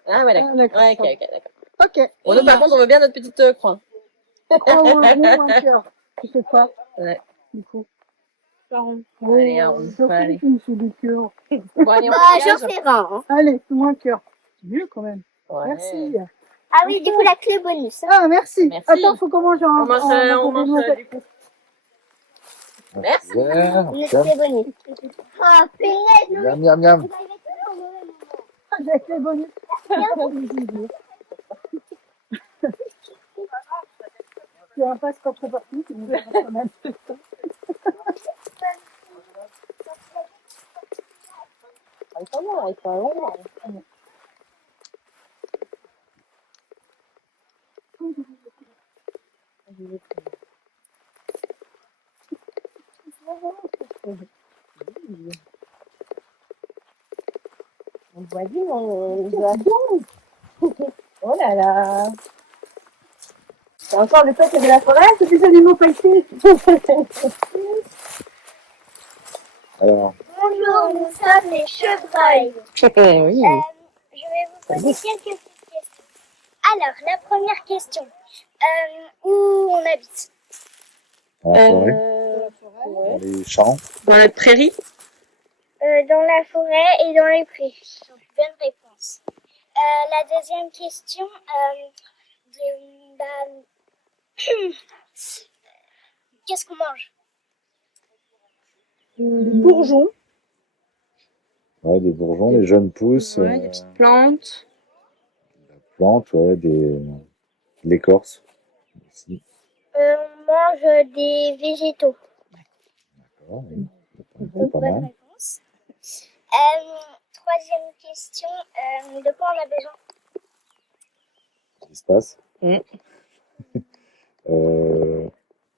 Ah ouais, d'accord. Ah, d'accord. Ouais, ok, d'accord. Ok. Bon, nous, par contre, on veut bien notre petite croix. Ah, ou un rond, ou un cœur. Je sais pas. Ouais. Du coup. Allez, un rond, je fais allez. une sous du cœur. Bon, allez, on Bah, engage. j'en fais rare. Hein. Allez, ou un cœur. C'est mieux quand même. Ouais. Merci. Ah oui, du coup, la clé bonus. Ah, merci. Merci. Attends, faut qu'on mange On mange, on mange du coup. Merci. Vert, Une tiens. clé bonus. Ah, punaise, non, Miam, miam, miam. vous arrivez toujours au mauvais moment. avec les bonus. Tu as un passe contrepartie, tu nous as quand même. Il faut un long. On voit bien, on voit bien. Oh là là. C'est encore le peuple de la forêt, c'est des animaux pailletés. Alors, Bonjour, nous sommes les chevreuils. Oui. Je vais vous poser quelques petites questions. Alors, la première question. Où on habite? dans la forêt, Ouais. dans les champs. Dans la prairie. Dans la forêt et dans les prés. Donc, bonne réponse. La deuxième question. Qu'est-ce qu'on mange? Des bourgeons. Ouais, des bourgeons, les jeunes pousses, Ouais, des petites plantes. la plante, ouais, de l'écorce aussi. On mange des végétaux. D'accord, oui. Donc, Pas bonne mal. réponse. Troisième question. De quoi on a besoin? Qu'est-ce qui se passe? Mm.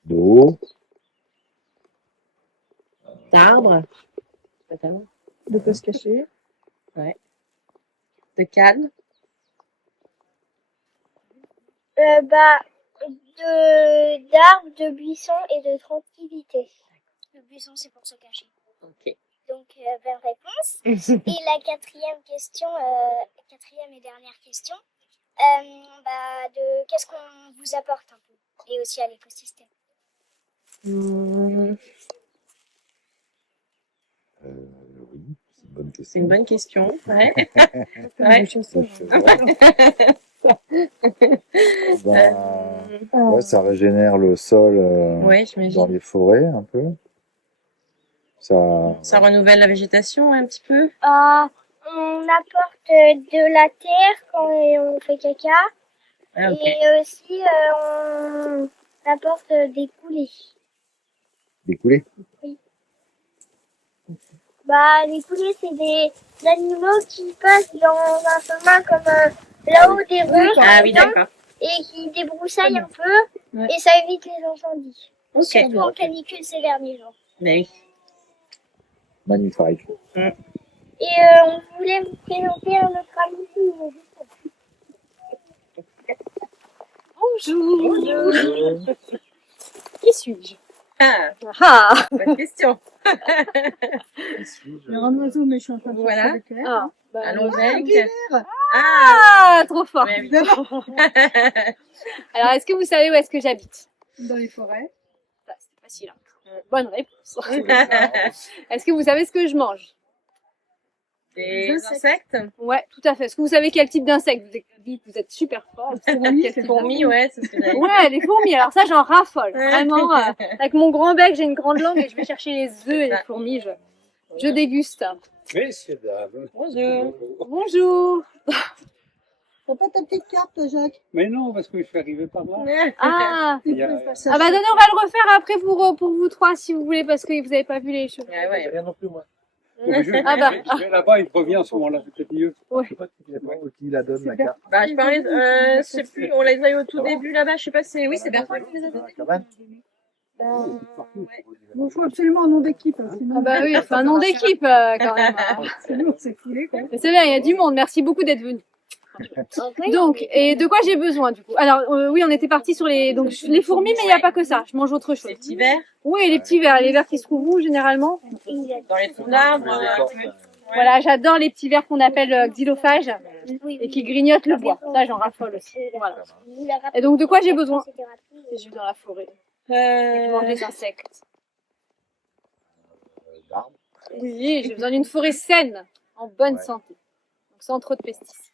D'eau, D'arbres. De quoi se cacher. De calme. D'arbres, de buissons et de tranquillité. Le buisson, c'est pour se cacher. Ok. Donc, bonne réponse. Et la quatrième question, quatrième et dernière question, de qu'est-ce qu'on vous apporte un peu, et aussi à l'écosystème. oui, c'est une bonne question. C'est une bonne question. Ouais. Ouais. Ça fait ouais, ça régénère le sol Ouais, dans j'imagine. les forêts un peu. Ça renouvelle la végétation un petit peu. On apporte de la terre quand on fait caca, Ah, ok. et aussi on apporte des coulées. Des coulées. Les coulées, c'est des animaux qui passent dans un chemin comme là-haut des rues, par Ah oui, exemple, d'accord. et qui débroussaillent un peu, Ouais. et ça évite les incendies. Ok. Surtout en canicule ces derniers jours. Ben oui. Magnifique. Et on voulait vous présenter un autre ami qui nous dit Bonjour. Qui suis-je? Ah, Ah, bonne question. Il y a un oiseau, mais je suis en train de Voilà. chercher le clair. Allons avec. Guinère. ah, trop fort. Ouais, oui. Alors, est-ce que vous savez où est-ce que j'habite? Dans les forêts. Ça, c'est facile. Hein. Bonne réponse. Est-ce que vous savez ce que je mange? Des insectes. Ouais, tout à fait. Est-ce que vous savez quel type d'insecte? Vous êtes super fort. Fourmis, C'est fourmis, ouais, c'est ce que j'avais dit. Ouais, les fourmis. Alors ça, j'en raffole. Vraiment, avec mon grand bec, j'ai une grande langue et je vais chercher les œufs et les fourmis. Je déguste. Messieurs, dames. Bonjour. Bonjour. T'as pas ta petite carte, toi, Jacques? Mais non, parce que je suis arrivé par là. Ah. Il y a- Ah bah donnez, on va le refaire après pour vous trois si vous voulez parce que vous avez pas vu les choses. Ouais, ouais. Rien non plus, moi. Je Ah bah. vais là-bas, il revient à ce moment-là, c'est peut-être mieux. Ouais. Je sais pas si Qui la donne la carte? Bah, je parlais, je sais plus, on les a eu au tout début là-bas, je sais pas si, oui, c'est Bertrand qui les a donnés. Il faut absolument un nom d'équipe. Hein, sinon, Ah bah oui, il faut un nom d'équipe quand même. sinon c'est foulé, quoi. Mais c'est bien, il y a du monde. Merci beaucoup d'être venu. Donc, et de quoi j'ai besoin du coup? Alors oui, on était parti sur les les fourmis, mais il n'y a pas que ça. Je mange autre chose. Les petits vers Oui, les petits vers, les vers qui se trouvent où généralement? dans les troncs d'arbres. Voilà, j'adore les petits vers qu'on appelle xylophages et qui grignotent le bois. Ça, j'en raffole aussi. Voilà. Et donc, de quoi j'ai besoin? si je vais dans la forêt et que je mange Euh, des insectes? D'arbres. Oui, j'ai besoin d'une forêt saine, en bonne Ouais. santé, donc sans trop de pesticides.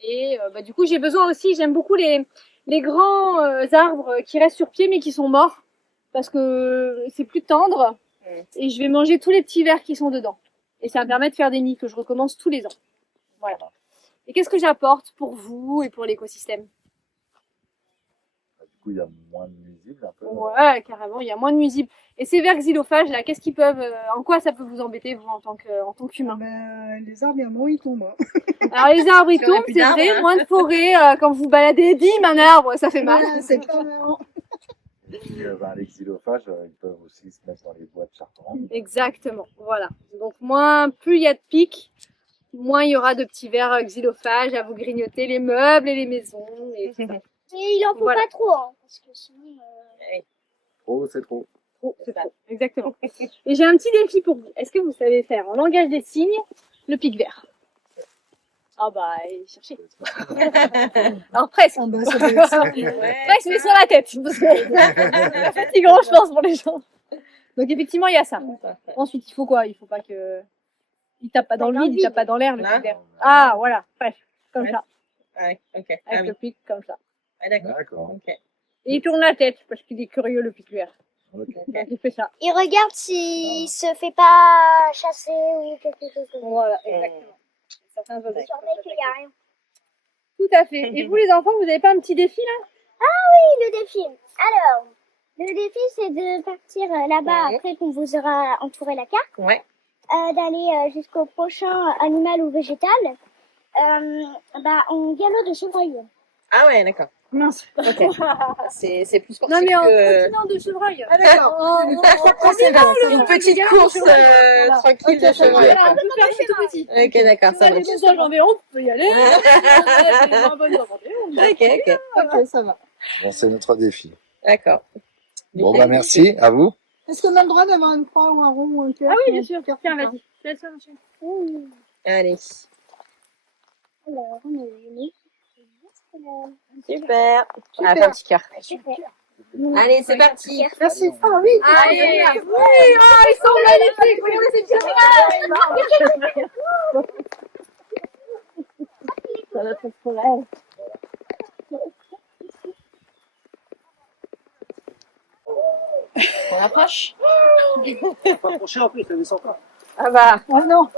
Et du coup, j'ai besoin aussi, j'aime beaucoup les grands arbres qui restent sur pied mais qui sont morts parce que c'est plus tendre et je vais manger tous les petits vers qui sont dedans. Et ça me permet de faire des nids que je recommence tous les ans. Voilà. Et qu'est-ce que j'apporte pour vous et pour l'écosystème? Du coup, il y a moins de nuisibles un peu. Ouais, carrément, il y a moins de nuisibles. Et ces vers xylophages là, qu'est-ce qu'ils peuvent, en quoi ça peut vous embêter vous en tant qu'humain? Les arbres, il y a un moment, ils tombent. Alors les arbres ils Parce qu'on a tombent, plus c'est d'arbres, vrai, hein. moins de forêt, quand vous baladez, bim, un arbre, ça fait mal. C'est pas marrant. Et puis, les xylophages, ils peuvent aussi se mettre dans les bois de chartrand. Exactement, voilà. Donc plus il y a de pics, moins il y aura de petits vers xylophages à vous grignoter les meubles et les maisons. Et tout ça. Et il en faut Voilà. pas trop, hein, parce que sinon... Oh, c'est trop. C'est trop. Exactement. Et j'ai un petit défi pour vous. Est-ce que vous savez faire en langage des signes le pic vert? Ah bah, cherchez. Alors presque. Ah bah, ça doit être ça. Presque, mais sur la tête. Parce que c'est fatigant, je pense, pour les gens. Donc effectivement, il y a ça. Ensuite, il faut quoi? Il faut pas que... Il tape pas dans le vide, il tape pas dans l'air, le Là. pic vert. Ah, voilà. Bref. Comme Ouais. ça. Ouais, ok. Avec Ah oui. le pic, comme ça. Ah, d'accord. D'accord. Ok. Et il tourne la tête, parce qu'il est curieux, le pic vert. Ok. Donc il fait ça. Il regarde s'il se fait pas chasser ou quelque chose comme ça. Voilà, exactement. Certains oiseaux. Surveille qu'il y a rien. Tout à fait. Et vous, les enfants, vous avez pas un petit défi, là? Oui, le défi. Alors, le défi, c'est de partir là-bas Ouais. après qu'on vous aura entouré la carte, Ouais. d'aller jusqu'au prochain animal ou végétal, en galop de chevreuil. Ah ouais, d'accord. Mince. Ok. C'est plus sportif Non, mais en que... continent de chevreuil. Ah d'accord. C'est Une petite course tranquille de chevreuil. Voilà, on peut faire c'est tout petit. Ok, d'accord, Si vous ça avez marche. des âges environ, vous pouvez y aller. Ok, ok. Ok, ça va. Bon, c'est notre défi. D'accord. Bon, bah, merci. À vous. Est-ce qu'on a le droit d'avoir une croix ou un rond ou un cœur? Ah oui, bien sûr. Tiens, vas-y. Laisse ça, monsieur. Allez. Alors, on est venu. Super. On va faire un petit cœur. Super. Allez, c'est parti. Merci. Ah oui. Allez. Oui, oh, ils sont magnifiques. Regardez ces petits regards. Ça va être trop rêve. On approche. Pas approcher en plus, ça descend pas. Ah bah. Oh non.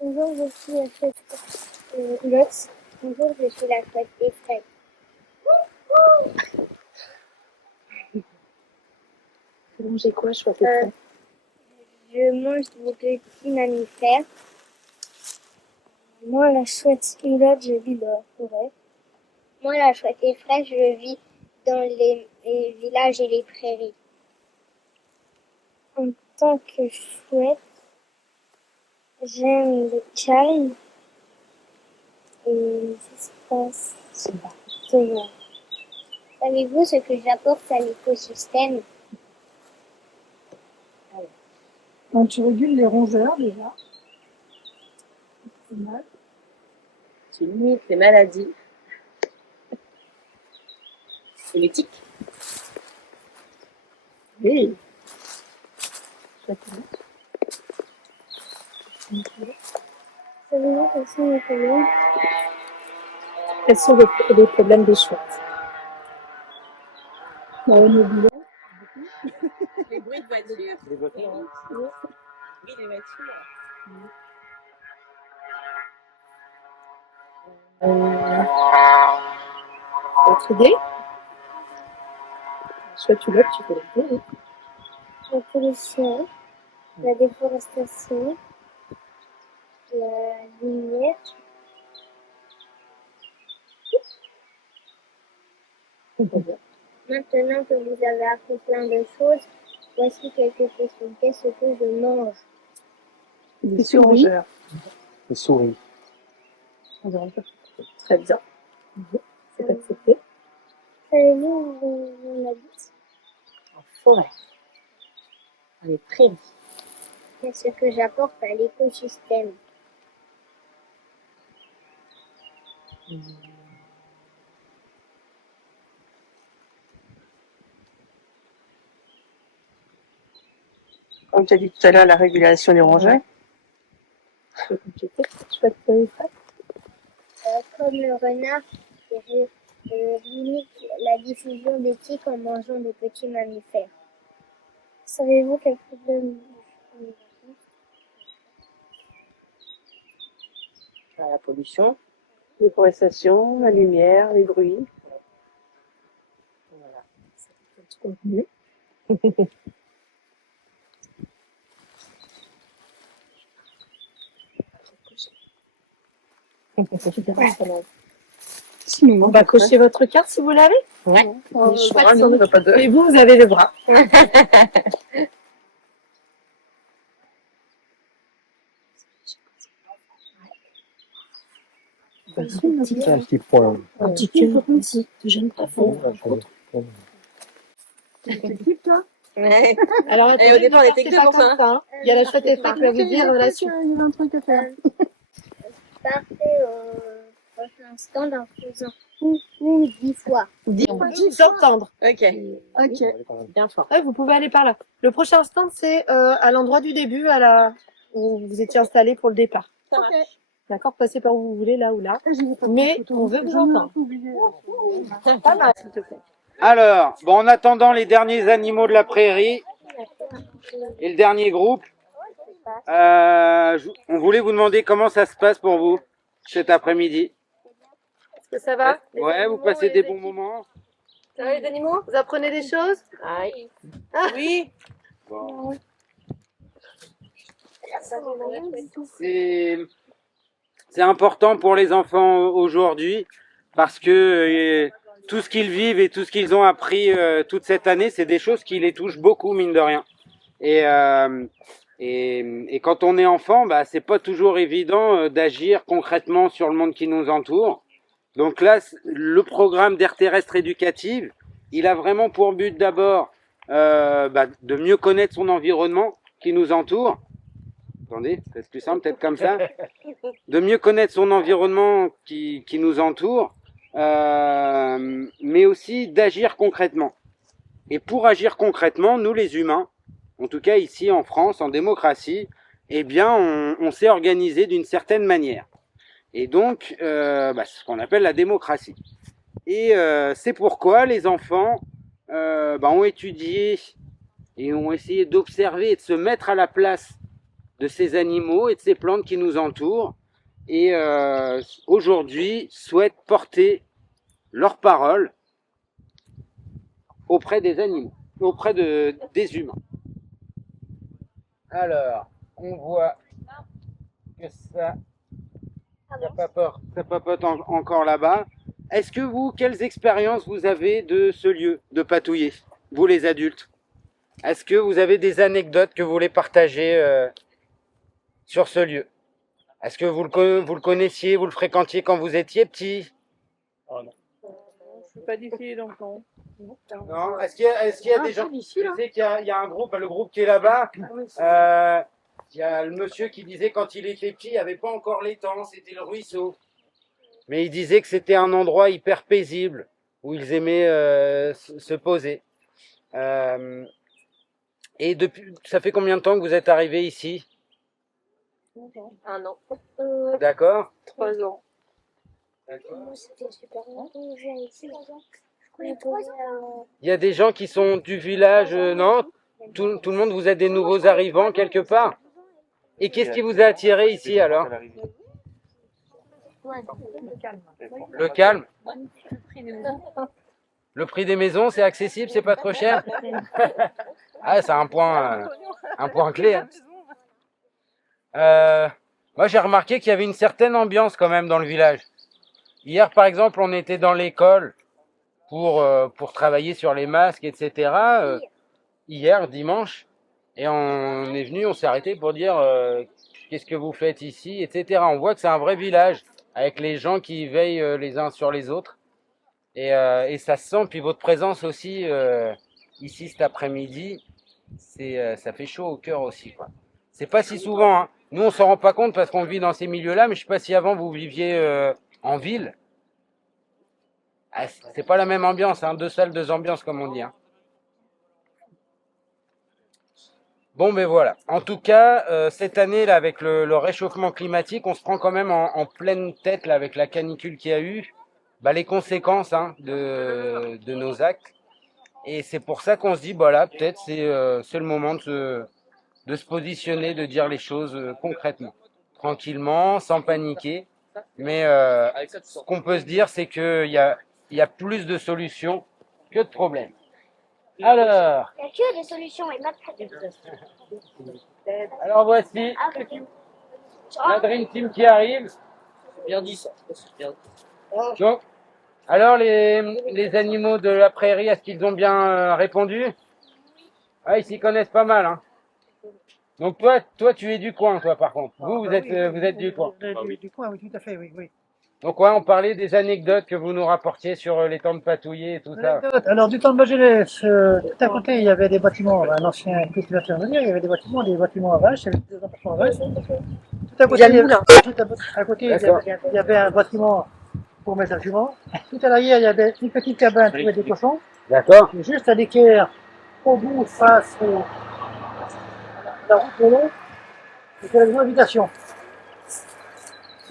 Bonjour, je suis la chouette Lots. Bonjour, je suis la chouette Efraie. Vous mangez quoi, je vois Je mange des petits mammifères. Moi, la chouette Hulot, je vis dans la forêt. Moi, la chouette Efraie, je vis dans les villages et les prairies. En tant que chouette, j'aime le calme et les espaces sauvages. Savez-vous ce que j'apporte à l'écosystème? Donc, tu régules les rongeurs déjà. C'est mal. Tu limites les maladies. Et les tiques. Oui. Savez-vous quels sont les problèmes? Quels sont les problèmes des chouettes? La immobilier. Les bruits de voiture. Les voitures. Oui, les voitures. Autre idée? Chouette Hulot, tu peux l'aider. La pollution, la déforestation, la lumière. Maintenant que vous avez appris plein de choses, voici quelques questions. Qu'est-ce que je mange? Des souris. Les souris. Très bien. C'est accepté. Savez-vous où on habite? En forêt. Dans les prairies. Qu'est-ce que j'apporte à l'écosystème? Comme tu as dit tout à l'heure, la régulation des rongeurs. C'est compliqué. Je peux te donner ça. Comme le renard qui limite la diffusion des tiques en mangeant des petits mammifères. Savez-vous quel problème La pollution, la déforestation, la lumière, les bruits. Voilà. Ça fait tout contenu. On va cocher votre carte si vous l'avez. Ouais. Et vous avez les bras. Un petit point. Un petit cœur aussi. Je gêne pas fort. Ouais. Alors, attendez, au départ, ne on était partez que pas pour ça, comme ça. Il y a la chouette étoile qui va vous dire la suite. Il y a un truc à faire. Partez au prochain stand en faisant ou 10 fois. D'entendre. Ok. Ok. Bien fort. Ouais, vous pouvez aller par là. Le prochain stand, c'est à l'endroit du début, où vous étiez installé pour le départ. Ça marche. D'accord, passez par où vous voulez, là ou là. Mais Mais on veut vous entendre. Pas mal, s'il te plaît. Alors, bon, en attendant les derniers animaux de la prairie et le dernier groupe, on voulait vous demander comment ça se passe pour vous cet après-midi. Est-ce que ça va? Ouais, vous passez des bons moments. Ça va les animaux? Vous apprenez des choses? Oui. Bon. C'est important pour les enfants aujourd'hui parce que tout ce qu'ils vivent et tout ce qu'ils ont appris toute cette année, c'est des choses qui les touchent beaucoup, mine de rien. Et quand on est enfant, bah, c'est pas toujours évident d'agir concrètement sur le monde qui nous entoure. Donc là, le programme d'Air terrestre éducative, il a vraiment pour but d'abord de mieux connaître son environnement qui nous entoure. Attendez, peut-être plus simple, peut-être comme ça. De mieux connaître son environnement qui nous entoure, mais aussi d'agir concrètement. Et pour agir concrètement, nous les humains, en tout cas ici en France, en démocratie, eh bien on s'est organisé d'une certaine manière. Et donc, c'est ce qu'on appelle la démocratie. Et c'est pourquoi les enfants ont étudié et ont essayé d'observer et de se mettre à la place de ces animaux et de ces plantes qui nous entourent. Et aujourd'hui, souhaitent porter leur parole auprès des animaux, auprès des humains. Alors, on voit que ça papote encore là-bas. Est-ce que vous, quelles expériences vous avez de ce lieu de Patouillet, vous les adultes? Est-ce que vous avez des anecdotes que vous voulez partager sur ce lieu? Est-ce que vous le connaissiez, vous le fréquentiez quand vous étiez petit? Oh non. Je suis pas d'ici, donc non. Non. Est-ce qu'il y a des gens? Je sais qu'il y a un groupe, le groupe qui est là-bas. Il y a le monsieur qui disait quand il était petit, il n'y avait pas encore l'étang, c'était le ruisseau. Mais il disait que c'était un endroit hyper paisible où ils aimaient se poser. Et depuis, ça fait combien de temps que vous êtes arrivé ici? 1 an. D'accord. 3 ans. C'était super bien. Il y a des gens qui sont du village, non? Tout le monde, vous êtes des nouveaux arrivants quelque part? Et qu'est-ce qui vous a attiré ici alors? Le calme. Le prix des maisons, c'est accessible, c'est pas trop cher? Ah, c'est un point clé. Hein. Moi, j'ai remarqué qu'il y avait une certaine ambiance quand même dans le village. Hier, par exemple, on était dans l'école pour travailler sur les masques, etc. Hier, dimanche, et on est venu, on s'est arrêté pour dire qu'est-ce que vous faites ici, etc. On voit que c'est un vrai village avec les gens qui veillent les uns sur les autres. Et ça se sent. Puis votre présence aussi ici cet après-midi, ça fait chaud au cœur aussi, quoi. C'est pas si souvent, hein. Nous, on s'en rend pas compte parce qu'on vit dans ces milieux-là, mais je sais pas si avant vous viviez en ville. Ah, c'est pas la même ambiance, hein. Deux salles, deux ambiances, comme on dit, hein. Bon, ben voilà. En tout cas, cette année, là, avec le réchauffement climatique, on se prend quand même en pleine tête, là, avec la canicule qu'il y a eu, bah, les conséquences, hein, de nos actes. Et c'est pour ça qu'on se dit, bah là, peut-être c'est le moment de se positionner, de dire les choses concrètement, tranquillement, sans paniquer. Mais ce qu'on peut se dire, c'est qu'il y a plus de solutions que de problèmes. Alors, Il n'y a que des solutions et pas de problèmes. alors voici la Dream Team qui arrive. Bien dit ça. Bien dit. Donc, alors les animaux de la prairie, est-ce qu'ils ont bien répondu? Ah, ils s'y connaissent pas mal, hein. Donc toi, tu es du coin, toi, par contre. Vous êtes du coin. Du coin, oui, tout à fait, oui, oui. Donc ouais, on parlait des anecdotes que vous nous rapportiez sur les temps de patouiller et tout ça. Alors, du temps de ma jeunesse, tout à côté, il y avait des bâtiments, un ancien cultivateur de il y avait des bâtiments à vaches, il y avait des emplacements à vaches. Tout à côté, à côté, il y avait un bâtiment pour mettre un jument. Tout à l'arrière, il y avait une petite cabane pour mettre des cochons. D'accord. Et juste à l'équerre, au bout, face la route de l'eau, c'était la grande habitation.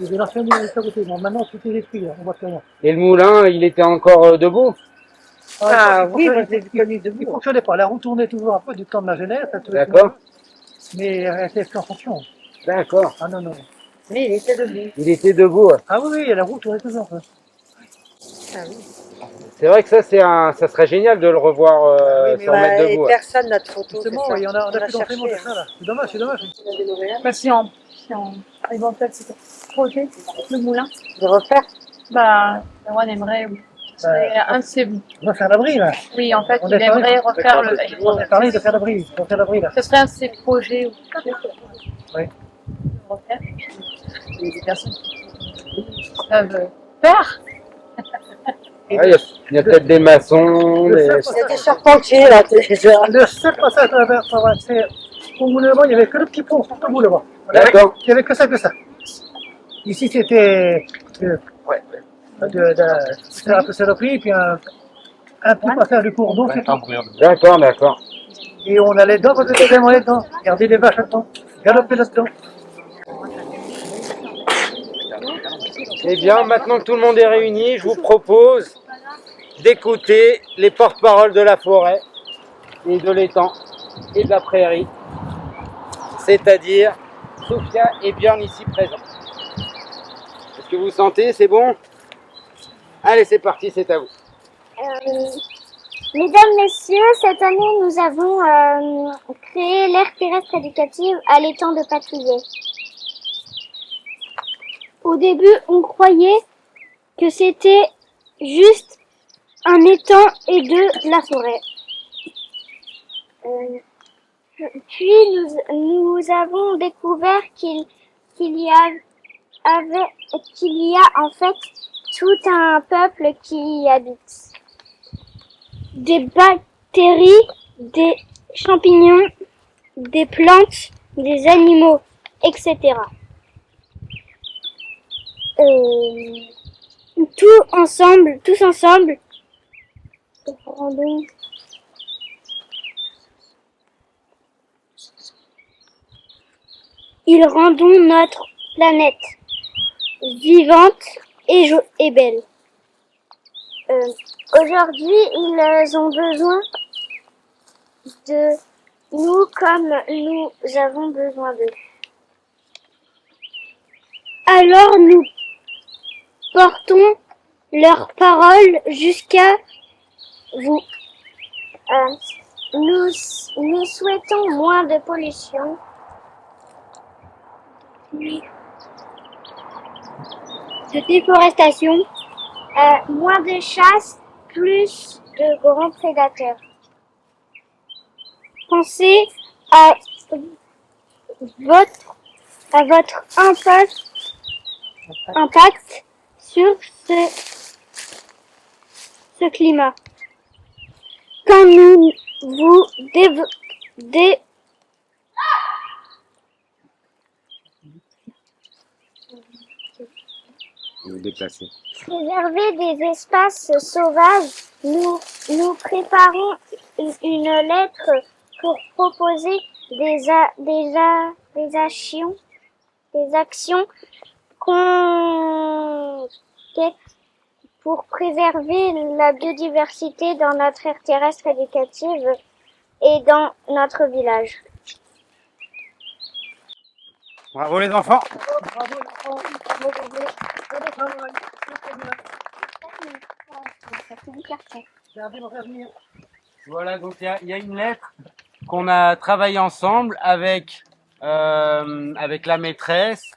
Il y avait l'ancien moulin à côté. Bon, maintenant, tout est détruit, là, on voit plus rien. Et le moulin, il était encore debout? Ah oui, il fonctionnait pas. La roue tournait toujours un peu du temps de ma jeunesse. D'accord. Mais elle était plus en fonction. D'accord. Ah non, non. Mais il était debout. Il était debout. Ouais. Ah oui, oui, la roue tournait toujours. Hein. Ah oui. C'est vrai que ça serait génial de le revoir se remettre debout. Ouais. Personne n'a de photo. Justement, oui, on a plus d'enseignement de ça là. C'est dommage, c'est dommage. Bah, si en éventuel, c'était projet, le moulin. De refaire. Bah, on aimerait, oui. Un de ces, On va faire l'abri là. oui, en fait, On il a parlé- aimerait refaire On a parlé de faire l'abri. On va faire l'abri là. ce serait un de ces projets, Oui. refaire. Il y a des personnes qui peuvent faire. Ouais, il y a peut-être des maçons. Le Des... seul Il y a des charpentiers là, déjà. Le seul passage pour accès au moulin là-bas, il n'y avait que le petit pont tout au bout là-bas. D'accord. Il n'y avait que ça, que ça. Ici, c'était de faire un peu saloperie, puis un petit passage du cours d'eau, c'est tout. D'accord, d'accord. Et on allait dedans quand on était vraiment dedans. Garder les vaches là-dedans. Galoper là-dedans. Eh bien, maintenant que tout le monde est réuni, je vous propose d'écouter les porte-paroles de la forêt et de l'étang et de la prairie, c'est-à-dire Sophia et Björn ici présents. Est-ce que vous sentez, c'est bon? Allez, c'est parti, c'est à vous. Mesdames, Messieurs, cette année, nous avons créé l'aire terrestre éducative à l'étang de Patouillet. Au début, on croyait que c'était juste un étang et de la forêt. Puis nous avons découvert qu'il y a en fait tout un peuple qui y habite. Des bactéries, des champignons, des plantes, des animaux, etc. Tous ensemble, rendons ils rendons notre planète vivante et belle. Aujourd'hui, ils ont besoin de nous comme nous avons besoin d'eux. Alors nous portons leurs paroles jusqu'à vous. Nous souhaitons moins de pollution, de déforestation, moins de chasse, plus de grands prédateurs. Pensez à votre impact sur ce climat. Quand nous vous Déplacer. préserver des espaces sauvages, nous préparons une lettre pour proposer des actions concrètes pour préserver la biodiversité dans notre aire terrestre éducative et dans notre village. Bravo les enfants. Voilà, donc il y a une lettre qu'on a travaillé ensemble avec la maîtresse,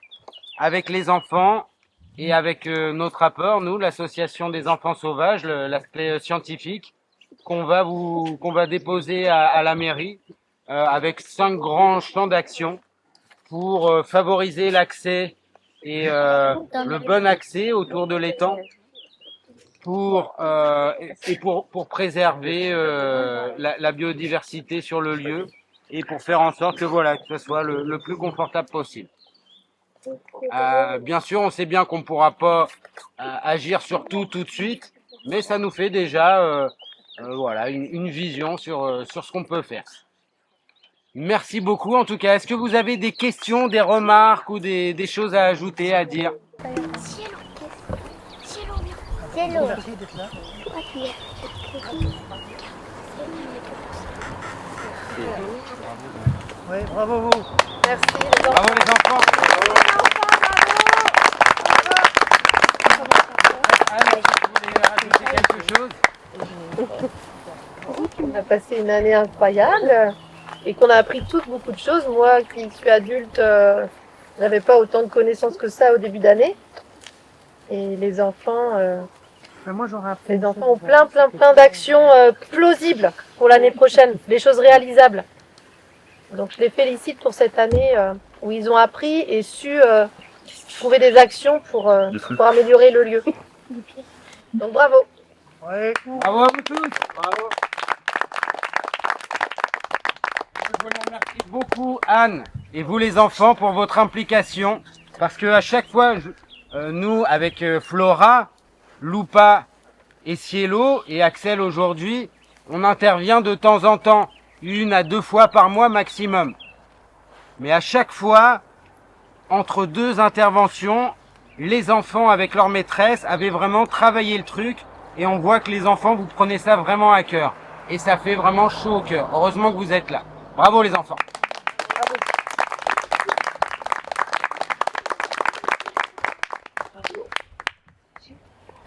avec les enfants et avec notre apport, nous, l'association des enfants sauvages, l'aspect scientifique, qu'on va déposer à la mairie avec 5 grands champs d'action pour favoriser l'accès et le bon accès autour de l'étang pour préserver la biodiversité sur le lieu et pour faire en sorte que voilà, que ce soit le plus confortable possible. Bien sûr, on sait bien qu'on ne pourra pas agir sur tout de suite, mais ça nous fait déjà voilà, une vision sur ce qu'on peut faire. Merci beaucoup en tout cas. Est-ce que vous avez des questions, des remarques ou des choses à ajouter, à dire? Merci d'être là. Oui, bravo vous. Merci les enfants. Bravo les enfants. Anne, vous voulez rajouter quelque chose? On a passé une année incroyable et qu'on a appris beaucoup de choses. Moi qui suis adulte, n'avais pas autant de connaissances que ça au début d'année. Et les enfants, les enfants ont plein d'actions plausibles pour l'année prochaine, des choses réalisables. Donc je les félicite pour cette année où ils ont appris et su trouver des actions pour améliorer le lieu. Donc bravo. Oui. Bravo à vous tous. Bravo. Je vous remercie beaucoup Anne et vous les enfants pour votre implication parce que à chaque fois, nous avec Flora, Loupa et Cielo et Axel aujourd'hui, on intervient de temps en temps, 1 à 2 fois par mois maximum. Mais à chaque fois, entre 2 interventions, les enfants avec leur maîtresse avaient vraiment travaillé le truc et on voit que les enfants, vous prenez ça vraiment à cœur. Et ça fait vraiment chaud au cœur. Heureusement que vous êtes là. Bravo les enfants.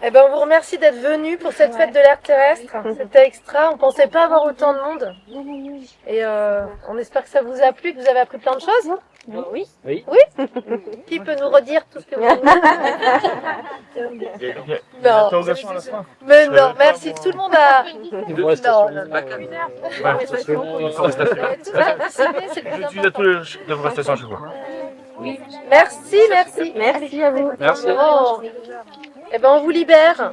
Eh ben, on vous remercie d'être venus pour cette fête de l'air terrestre. C'était extra. On pensait pas avoir autant de monde. Et on espère que ça vous a plu, que vous avez appris plein de choses. Oui. Oui. Qui peut nous redire tout ce que vous avez Non. Mais non, merci. Tout le monde a... Non. Je suis à tous les déforestations à chaque fois. Merci. Merci à vous. Merci. Bon. Eh ben, on vous libère.